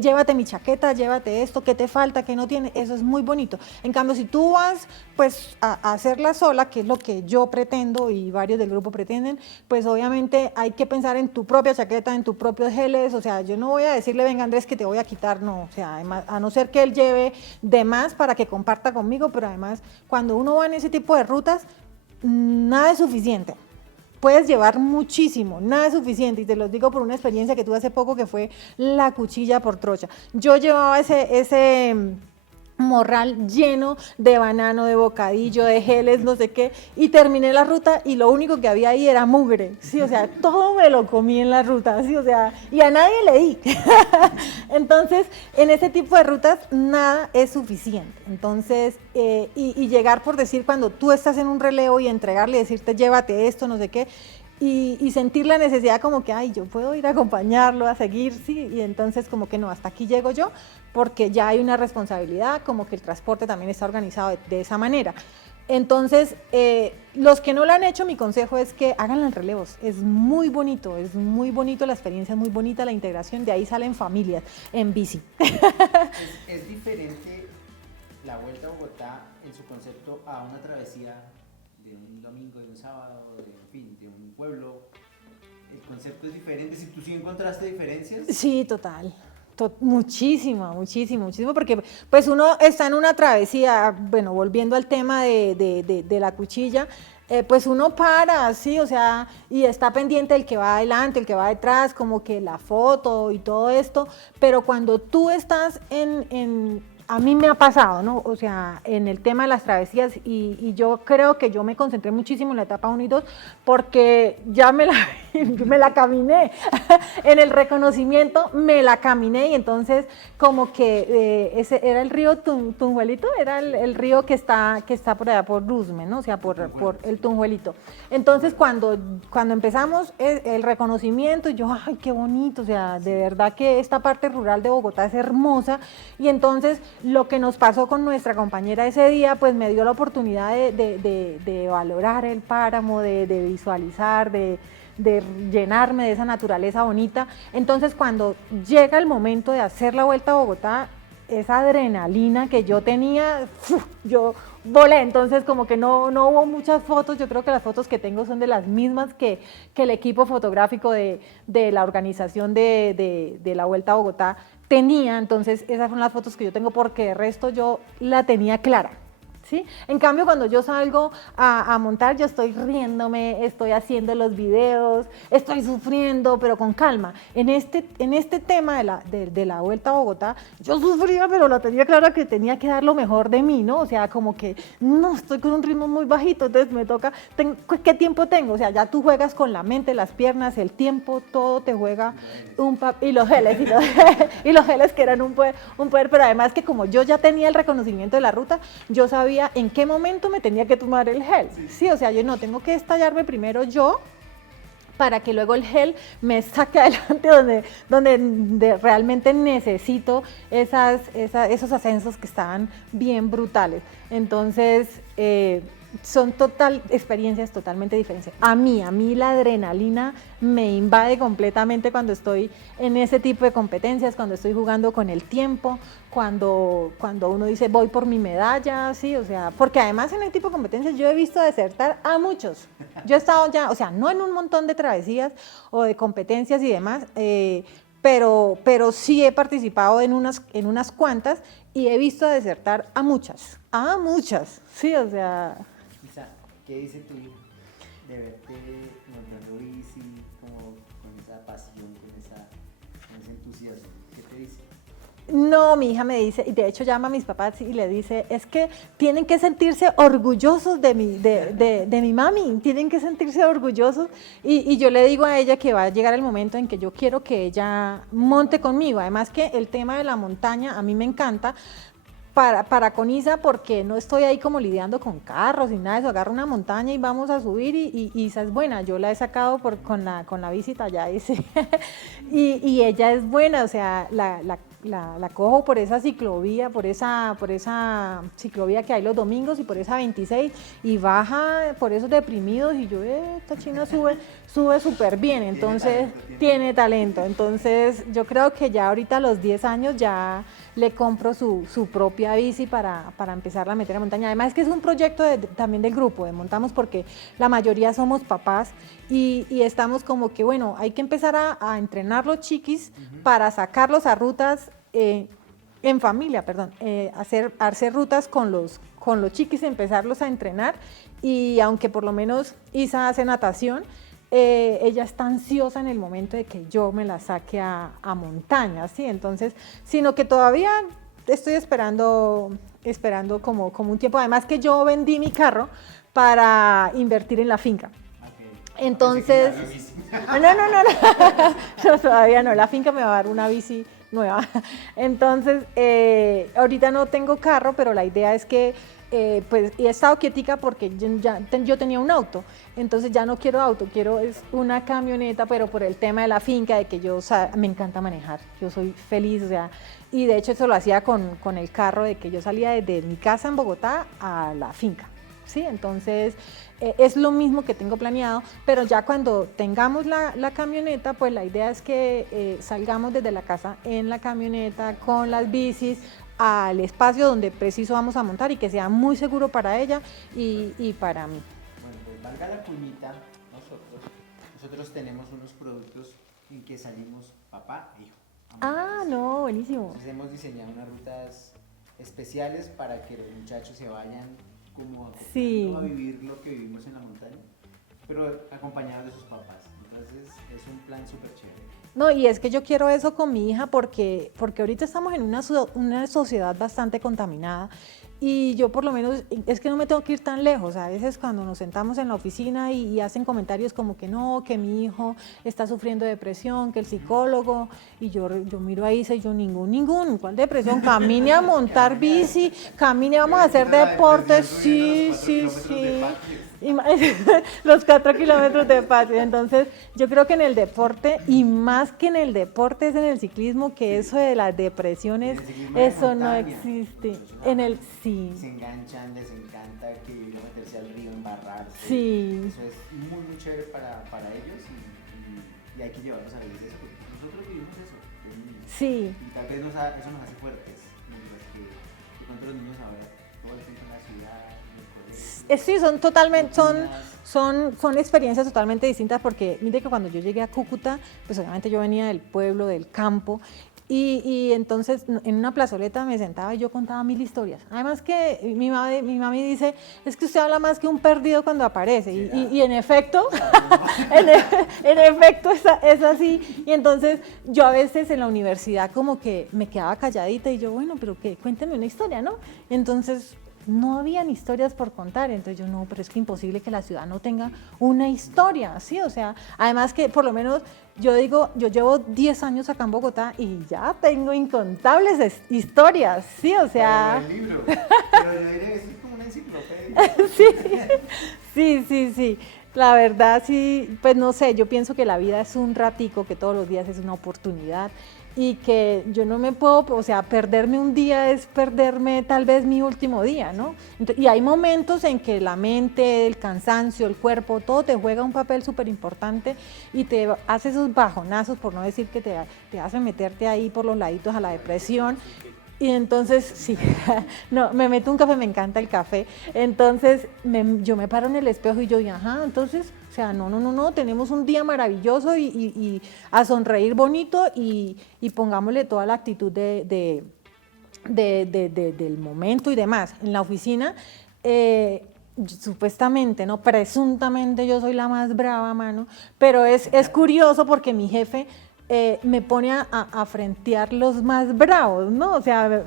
llévate mi chaqueta, llévate esto, ¿qué te falta, qué no tiene? Eso es muy bonito. En cambio, si tú vas pues a hacerla sola, que es lo que yo pretendo y varios del grupo pretenden, pues obviamente hay que pensar en tu propia chaqueta, en tus propios geles, o sea, yo no voy a decirle, venga Andrés, que te voy a quitar, no, o sea, además, a no ser que él lleve de más para que comparta conmigo, pero además, cuando uno va en ese tipo de rutas, nada es suficiente. puedes llevar muchísimo, nada es suficiente, y te lo digo por una experiencia que tuve hace poco que fue la cuchilla por trocha. Yo llevaba ese morral lleno de banano, de bocadillo, de geles, no sé qué, y terminé la ruta y lo único que había ahí era mugre, sí, o sea, todo me lo comí en la ruta, sí, o sea, y a nadie le di. Entonces, en ese tipo de rutas nada es suficiente. Entonces, y llegar por decir, cuando tú estás en un relevo y entregarle y decirte, llévate esto, no sé qué, y sentir la necesidad como que, ay, yo puedo ir a acompañarlo, a seguir, sí, y entonces como que no, hasta aquí llego yo, porque ya hay una responsabilidad, como que el transporte también está organizado de esa manera. Entonces, los que no lo han hecho, mi consejo es que hagan los relevos, es muy bonito, la experiencia es muy bonita, la integración, de ahí salen familias en bici. Es diferente la Vuelta a Bogotá en su concepto a una travesía de un domingo, de un sábado, de un pueblo. El concepto es diferente. Si tú sí encontraste diferencias. Sí, total. Muchísimo, porque pues uno está en una travesía, bueno, volviendo al tema de la cuchilla, pues uno para, sí, o sea, y está pendiente el que va adelante, el que va detrás, como que la foto y todo esto, pero cuando tú estás a mí me ha pasado, ¿no? O sea, en el tema de las travesías, y yo creo que yo me concentré muchísimo en la etapa 1 y 2 porque ya me la caminé. En el reconocimiento me la caminé, y entonces como que ese era el río Tunjuelito, era el río que está por allá por Rusme, ¿no? O sea, por el Tunjuelito. Entonces cuando empezamos el reconocimiento, yo, ay, qué bonito, o sea, de verdad que esta parte rural de Bogotá es hermosa, y entonces lo que nos pasó con nuestra compañera ese día, pues me dio la oportunidad de valorar el páramo, de visualizar, de llenarme de esa naturaleza bonita. Entonces, cuando llega el momento de hacer la Vuelta a Bogotá, esa adrenalina que yo tenía, yo volé. Entonces, como que no hubo muchas fotos. Yo creo que las fotos que tengo son de las mismas que el equipo fotográfico de la organización de la Vuelta a Bogotá tenía. Entonces, esas son las fotos que yo tengo, porque de resto yo la tenía clara, ¿sí? En cambio, cuando yo salgo a montar, yo estoy riéndome, estoy haciendo los videos, estoy sufriendo, pero con calma. En este tema de la Vuelta a Bogotá, yo sufría, pero la tenía clara que tenía que dar lo mejor de mí, ¿no? O sea, como que, no, estoy con un ritmo muy bajito, entonces me toca, ¿qué tiempo tengo? O sea, ya tú juegas con la mente, las piernas, el tiempo, todo te juega y los geles, y los geles que eran un poder, pero además que como yo ya tenía el reconocimiento de la ruta, yo sabía en qué momento me tenía que tomar el gel, sí, o sea, yo no tengo que estallarme primero yo, para que luego el gel me saque adelante donde realmente necesito esos ascensos que estaban bien brutales. Entonces, son experiencias totalmente diferentes. A mí la adrenalina me invade completamente cuando estoy en ese tipo de competencias, cuando estoy jugando con el tiempo, cuando uno dice voy por mi medalla, sí, o sea, porque además en el tipo de competencias yo he visto desertar a muchos. Yo he estado ya, o sea, no en un montón de travesías o de competencias y demás, pero sí he participado en unas cuantas y he visto desertar a muchas, sí, o sea. Isa, ¿qué dice tu hijo de verte montando bici, como con esa pasión, con ese entusiasmo? ¿Qué te dice? No, mi hija me dice, y de hecho llama a mis papás y le dice, es que tienen que sentirse orgullosos de mi mami, tienen que sentirse orgullosos, y yo le digo a ella que va a llegar el momento en que yo quiero que ella monte conmigo. Además que el tema de la montaña a mí me encanta, para con Isa, porque no estoy ahí como lidiando con carros y nada de eso. Agarro una montaña y vamos a subir, y Isa es buena. Yo la he sacado con la visita ya dice. y ella es buena, o sea, la cojo por esa ciclovía, por esa ciclovía que hay los domingos, y por esa 26, y baja por esos deprimidos, y yo, esta china sube súper bien. Entonces tiene talento. Entonces yo creo que ya ahorita a los 10 años ya le compro su propia bici para empezar a meter a montaña. Además es que es un proyecto también del grupo, de Montamos, porque la mayoría somos papás, y estamos como que, bueno, hay que empezar a entrenar los chiquis para sacarlos a rutas en familia, hacer rutas con los chiquis, empezarlos a entrenar. Y aunque por lo menos Isa hace natación, ella está ansiosa en el momento de que yo me la saque a montaña, ¿sí? Entonces, sino que todavía estoy esperando como un tiempo, además que yo vendí mi carro para invertir en la finca. Entonces, no, todavía no, la finca me va a dar una bici nueva. Entonces, ahorita no tengo carro, pero la idea es que pues he estado quietica porque yo tenía un auto, entonces ya no quiero auto, quiero es una camioneta, pero por el tema de la finca, de que yo, o sea, me encanta manejar, yo soy feliz, o sea, y de hecho eso lo hacía con el carro, de que yo salía desde mi casa en Bogotá a la finca, ¿sí? Entonces es lo mismo que tengo planeado, pero ya cuando tengamos la camioneta, pues la idea es que salgamos desde la casa en la camioneta con las bicis al espacio donde preciso vamos a montar y que sea muy seguro para ella y para mí. Bueno, pues valga la cuñita, nosotros tenemos unos productos en que salimos papá e hijo. Ah, no, buenísimo. Entonces hemos diseñado unas rutas especiales para que los muchachos se vayan como a vivir lo que vivimos en la montaña, pero acompañados de sus papás. Entonces es un plan súper chévere. No, y es que yo quiero eso con mi hija porque ahorita estamos en una sociedad bastante contaminada y yo por lo menos, es que no me tengo que ir tan lejos. A veces cuando nos sentamos en la oficina y hacen comentarios como que no, que mi hijo está sufriendo depresión, que el psicólogo, y yo miro ahí y dice yo, ningún, ¿cuál depresión? Camine a montar bici, camine, vamos a hacer deporte, sí. Los 4 kilómetros de patio. Entonces, yo creo que en el deporte, y más que en el deporte, es en el ciclismo, que eso de las depresiones, eso no existe. En el sí. Se enganchan, les encanta que ir a meterse al río, embarrarse. Sí. Eso es muy chévere para ellos y hay que llevarlos a vivir eso, porque nosotros vivimos eso. Sí. Y tal vez eso nos hace fuertes, mientras que de pronto los niños ahora todo el tiempo en la ciudad, en el colegio. Sí, son totalmente, son experiencias totalmente distintas porque mire que cuando yo llegué a Cúcuta, pues obviamente yo venía del pueblo, del campo, y entonces en una plazoleta me sentaba y yo contaba 1000 historias. Además que mi mami dice, es que usted habla más que un perdido cuando aparece, y en efecto, en efecto es así. Y entonces yo a veces en la universidad como que me quedaba calladita y yo, bueno, pero que cuéntenme una historia, ¿no? Entonces no habían historias por contar, entonces yo no, pero es que imposible que la ciudad no tenga una historia, ¿sí? O sea, además que por lo menos yo digo, yo llevo 10 años acá en Bogotá y ya tengo incontables historias, ¿sí? O sea... Pero el libro, pero yo diría que es como una enciclopedia. Sí. La verdad, sí, pues no sé, yo pienso que la vida es un ratico, que todos los días es una oportunidad y que yo no me puedo, o sea, perderme un día es perderme tal vez mi último día, ¿no? Y hay momentos en que la mente, el cansancio, el cuerpo, todo te juega un papel súper importante y te hace esos bajonazos, por no decir que te hace meterte ahí por los laditos a la depresión. Y entonces, sí, no, me meto un café, me encanta el café, entonces yo me paro en el espejo y yo digo, ajá, entonces, o sea, no, tenemos un día maravilloso y a sonreír bonito y pongámosle toda la actitud del momento y demás. En la oficina, supuestamente, no, presuntamente yo soy la más brava, mano, pero es curioso porque mi jefe me pone a frentear los más bravos, ¿no? O sea,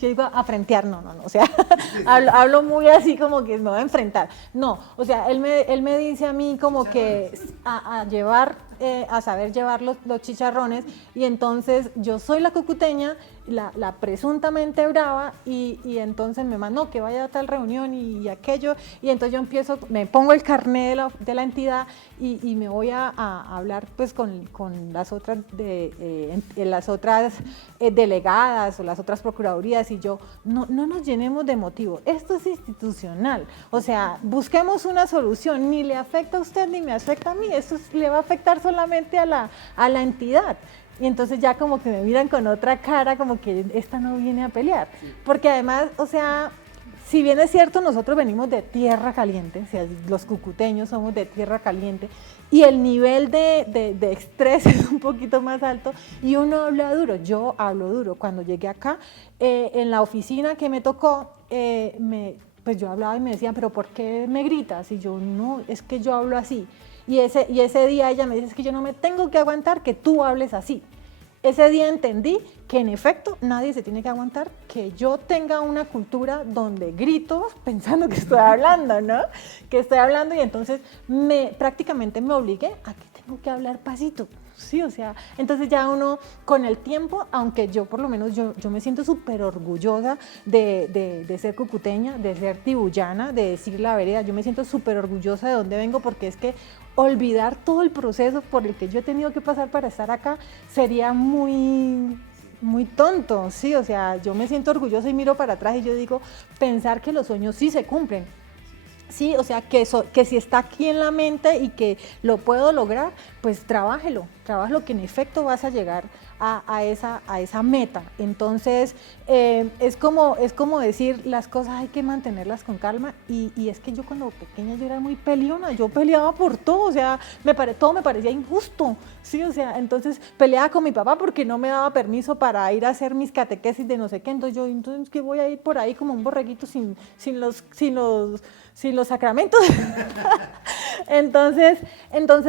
yo digo a frentear, no, o sea, hablo muy así como que me voy a enfrentar. No, o sea, él me dice a mí como que a saber llevar los chicharrones, y entonces yo soy la cucuteña, la presuntamente brava, y entonces me manda, no, que vaya a tal reunión y aquello, y entonces yo me pongo el carnet de la entidad y me voy a hablar pues con las otras delegadas o las otras procuradurías, y yo, no nos llenemos de motivos, esto es institucional, o sea, busquemos una solución, ni le afecta a usted ni me afecta a mí, esto le va a afectar solamente a la entidad. Y entonces ya como que me miran con otra cara, como que esta no viene a pelear. Porque además, o sea, si bien es cierto, nosotros venimos de tierra caliente, o sea, los cucuteños somos de tierra caliente, y el nivel de estrés es un poquito más alto, y uno habla duro, yo hablo duro. Cuando llegué acá, en la oficina que me tocó, pues yo hablaba y me decían, pero ¿por qué me gritas? Y yo, no, es que yo hablo así. Y ese día ella me dice, es que yo no me tengo que aguantar que tú hables así. Ese día entendí que en efecto nadie se tiene que aguantar que yo tenga una cultura donde grito pensando que estoy hablando, ¿no? Que estoy hablando y entonces prácticamente me obligué a que tengo que hablar pasito. Sí, o sea, entonces ya uno con el tiempo, aunque yo por lo menos yo me siento súper orgullosa de ser cucuteña, de ser tibullana, de decir la vereda, yo me siento súper orgullosa de dónde vengo porque es que olvidar todo el proceso por el que yo he tenido que pasar para estar acá sería muy tonto, sí, o sea, yo me siento orgullosa y miro para atrás y yo digo, pensar que los sueños sí se cumplen. Sí, o sea, que si está aquí en la mente y que lo puedo lograr, pues trabájelo que en efecto vas a llegar a esa meta. Entonces, es como decir, las cosas hay que mantenerlas con calma y es que yo cuando pequeña yo era muy peleona, yo peleaba por todo, o sea, todo me parecía injusto, sí, o sea, entonces peleaba con mi papá porque no me daba permiso para ir a hacer mis catequesis de no sé qué, entonces que voy a ir por ahí como un borreguito sin los sacramentos. Entonces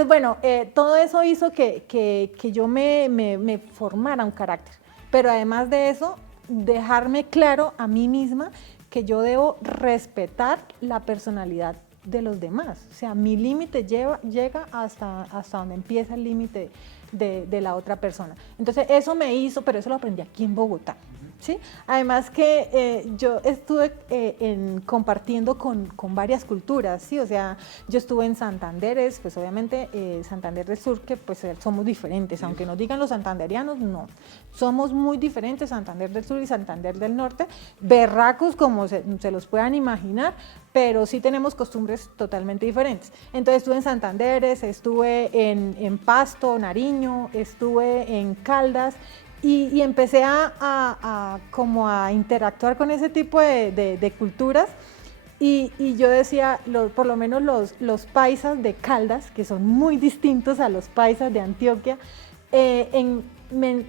bueno, todo eso hizo que yo me formara un carácter. Pero además de eso, dejarme claro a mí misma que yo debo respetar la personalidad de los demás. O sea, mi límite llega hasta donde empieza el límite de la otra persona. Entonces eso me hizo, pero eso lo aprendí aquí en Bogotá. ¿Sí? Además que yo estuve compartiendo con varias culturas, ¿sí? O sea, yo estuve en Santanderes, pues obviamente Santander del Sur, que pues somos diferentes, aunque nos digan los santanderianos, no, somos muy diferentes, Santander del Sur y Santander del Norte, berracos como se los puedan imaginar, pero sí tenemos costumbres totalmente diferentes. Entonces estuve en Santanderes, estuve en Pasto, Nariño, estuve en Caldas, y empecé como a interactuar con ese tipo de culturas y yo decía, por lo menos los paisas de Caldas, que son muy distintos a los paisas de Antioquia,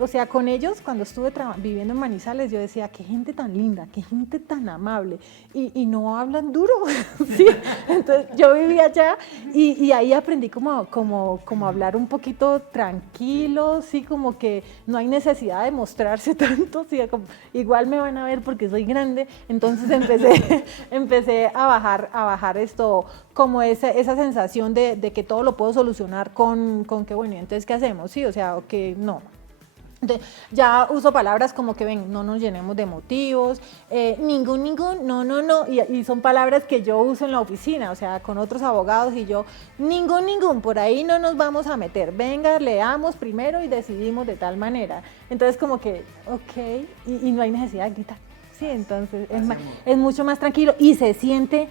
o sea, con ellos, cuando estuve viviendo en Manizales, yo decía, qué gente tan linda, qué gente tan amable, y no hablan duro, ¿sí? Entonces, yo vivía allá y ahí aprendí como hablar un poquito tranquilo, ¿sí? Como que no hay necesidad de mostrarse tanto, ¿sí? Igual me van a ver porque soy grande, entonces empecé a bajar esto, como esa sensación de que todo lo puedo solucionar con que, bueno, entonces, ¿qué hacemos? Sí, o sea, que no. Ya uso palabras como que ven, no nos llenemos de motivos, ningún, no, y son palabras que yo uso en la oficina, o sea, con otros abogados y yo, ningún, por ahí no nos vamos a meter, venga, leamos primero y decidimos de tal manera. Entonces como que, ok, y no hay necesidad de gritar. Sí, entonces es mucho más tranquilo y se siente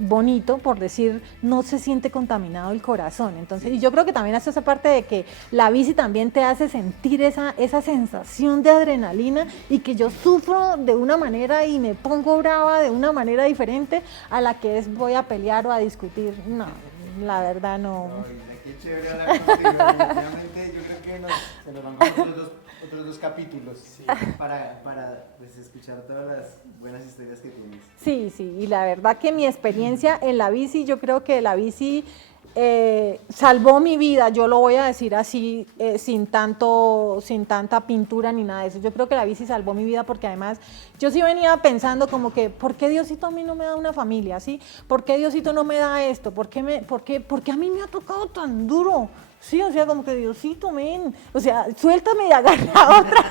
bonito, por decir, no se siente contaminado el corazón. Entonces, y yo creo que también hace esa parte de que la bici también te hace sentir esa sensación de adrenalina y que yo sufro de una manera y me pongo brava de una manera diferente a la que voy a pelear o a discutir. No, la verdad no. Qué chévere hablar contigo. Definitivamente yo creo que se nos van otros dos capítulos, sí, para pues, escuchar todas las buenas historias que tienes. Sí, y la verdad que mi experiencia en la bici, yo creo que la bici salvó mi vida, yo lo voy a decir así, sin tanta pintura ni nada de eso. Yo creo que la bici salvó mi vida porque además yo sí venía pensando como que, ¿por qué Diosito a mí no me da una familia? ¿Sí? ¿Por qué Diosito no me da esto? ¿Por qué a mí me ha tocado tan duro? Sí, o sea, como que Diosito, o sea, suéltame y agarra otra,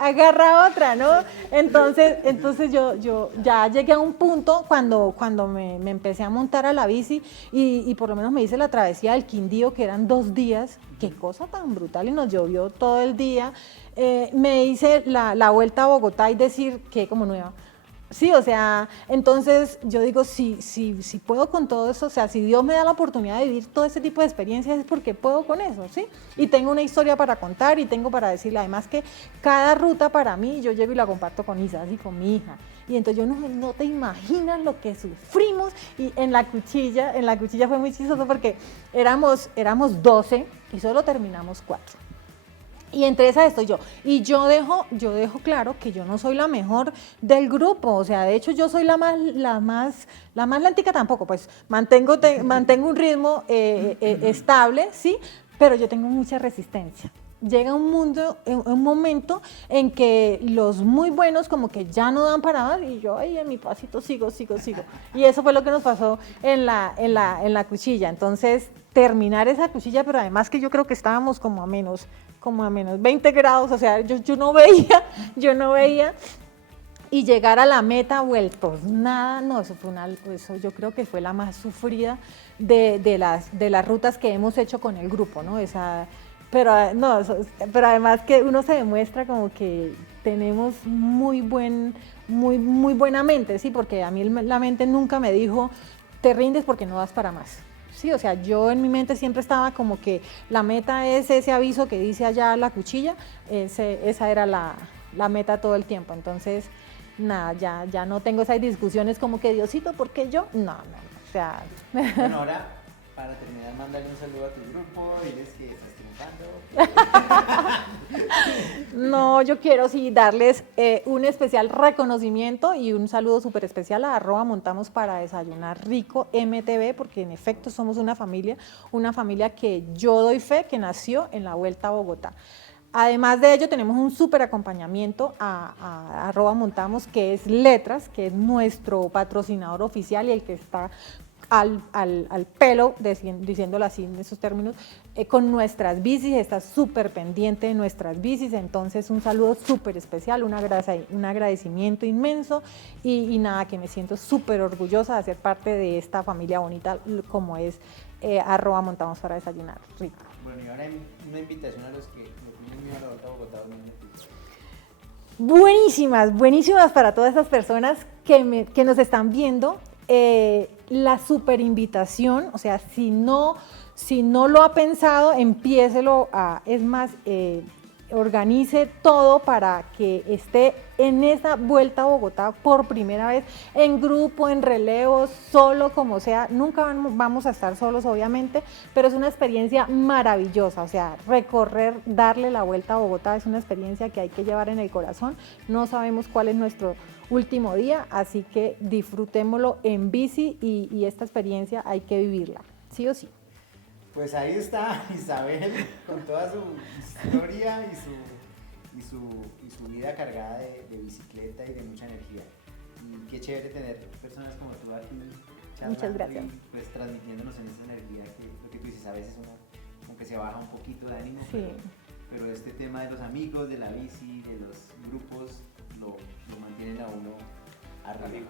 agarra otra, ¿no? Entonces yo ya llegué a un punto cuando me empecé a montar a la bici y por lo menos me hice la travesía del Quindío, que eran 2 días, qué cosa tan brutal, y nos llovió todo el día. Me hice la vuelta a Bogotá y decir que como nueva. Sí, o sea, entonces yo digo, si puedo con todo eso, o sea, si Dios me da la oportunidad de vivir todo ese tipo de experiencias es porque puedo con eso, ¿sí? Y tengo una historia para contar y tengo para decirle, además que cada ruta para mí, yo llego y la comparto con Isa, así con mi hija. Y entonces yo no te imaginas lo que sufrimos y en la cuchilla fue muy chistoso porque éramos 12 y solo terminamos 4. Y entre esas estoy yo. Y yo dejo claro que yo no soy la mejor del grupo. O sea, de hecho yo soy la más lentica tampoco. Pues mantengo un ritmo estable, ¿sí? Pero yo tengo mucha resistencia. Llega un momento en que los muy buenos como que ya no dan para más y yo ahí en mi pasito sigo. Y eso fue lo que nos pasó en la cuchilla. Entonces, terminar esa cuchilla, pero además que yo creo que estábamos como a menos 20 grados, o sea, yo no veía, y llegar a la meta vueltos, nada, no, eso yo creo que fue la más sufrida de las rutas que hemos hecho con el grupo, ¿no? Pero además que uno se demuestra como que tenemos muy buena mente, ¿sí? Porque a mí la mente nunca me dijo, te rindes porque no das para más. Sí, o sea, yo en mi mente siempre estaba como que la meta es ese aviso que dice allá la cuchilla, esa era la meta todo el tiempo. Entonces, nada, ya no tengo esas discusiones como que Diosito, ¿por qué yo? No, o sea... Bueno, ahora, para terminar, mándale un saludo a tu grupo, diles que estás triunfando. No, yo quiero sí darles un especial reconocimiento y un saludo súper especial a @montamos para desayunar rico MTV, porque en efecto somos una familia que yo doy fe que nació en la Vuelta a Bogotá. Además de ello, tenemos un súper acompañamiento a @montamos, que es Letras, que es nuestro patrocinador oficial y el que está al pelo, diciéndolo así en esos términos, con nuestras bicis, está súper pendiente de nuestras bicis. Entonces un saludo súper especial, un agradecimiento inmenso y nada, que me siento súper orgullosa de ser parte de esta familia bonita como es @montamos para desayunar rico. Bueno, y ahora una invitación a los que tienen miedo a la Vuelta a Bogotá. Buenísimas para todas esas personas que nos están viendo. La super invitación, o sea, si no lo ha pensado, empiécelo es más, organice todo para que esté en esa Vuelta a Bogotá por primera vez, en grupo, en relevos, solo, como sea. Nunca vamos a estar solos, obviamente, pero es una experiencia maravillosa. O sea, recorrer, darle la Vuelta a Bogotá es una experiencia que hay que llevar en el corazón. No sabemos cuál es nuestro último día, así que disfrutémoslo en bici y esta experiencia hay que vivirla, sí o sí. Pues ahí está Isabel con toda su historia y su vida cargada de bicicleta y de mucha energía. Y qué chévere tener personas como tú aquí charlando. Muchas gracias. Y pues transmitiéndonos en esa energía que lo que tú dices, a veces uno como que se baja un poquito de ánimo, Sí. pero este tema de los amigos, de la bici, de los grupos, lo mantienen a uno arriba.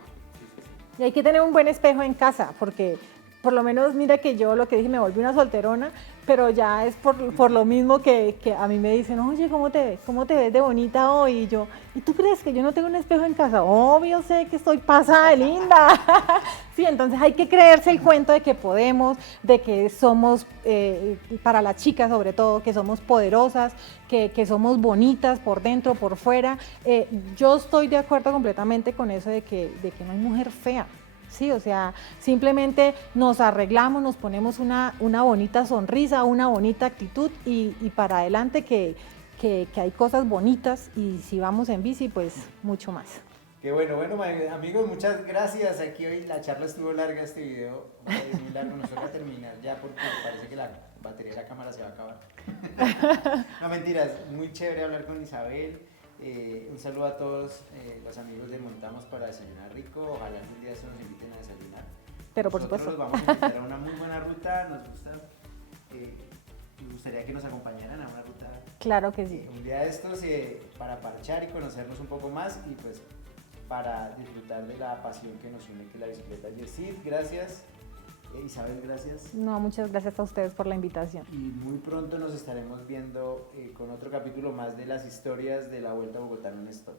Y hay que tener un buen espejo en casa, porque por lo menos mira que yo lo que dije, me volví una solterona, pero ya es por lo mismo que a mí me dicen, oye, ¿cómo te ves de bonita hoy? Y yo, ¿y tú crees que yo no tengo un espejo en casa? Obvio, sé que estoy pasada de linda. Sí, entonces hay que creerse el cuento de que podemos, de que somos, para las chicas sobre todo, que somos poderosas, que somos bonitas por dentro, por fuera. Yo estoy de acuerdo completamente con eso de que no hay mujer fea. Sí, o sea, simplemente nos arreglamos, nos ponemos una bonita sonrisa, una bonita actitud y para adelante que hay cosas bonitas, y si vamos en bici, pues mucho más. Qué bueno, amigos, muchas gracias. Aquí hoy la charla estuvo larga, este video es muy largo, nos toca terminar ya porque parece que la batería de la cámara se va a acabar. No, mentiras, muy chévere hablar con Isabel. Un saludo a todos los amigos de Montamos para Desayunar Rico. Ojalá algún día se nos inviten a desayunar. Pero por Nosotros supuesto. Los vamos a invitar a una muy buena ruta. Nos gustaría que nos acompañaran a una ruta. Claro que sí. Un día de estos para parchar y conocernos un poco más y pues para disfrutar de la pasión que nos une, que la bicicleta. Yesid, gracias. Isabel, gracias. No, muchas gracias a ustedes por la invitación. Y muy pronto nos estaremos viendo con otro capítulo más de las historias de la Vuelta a Bogotá non stop.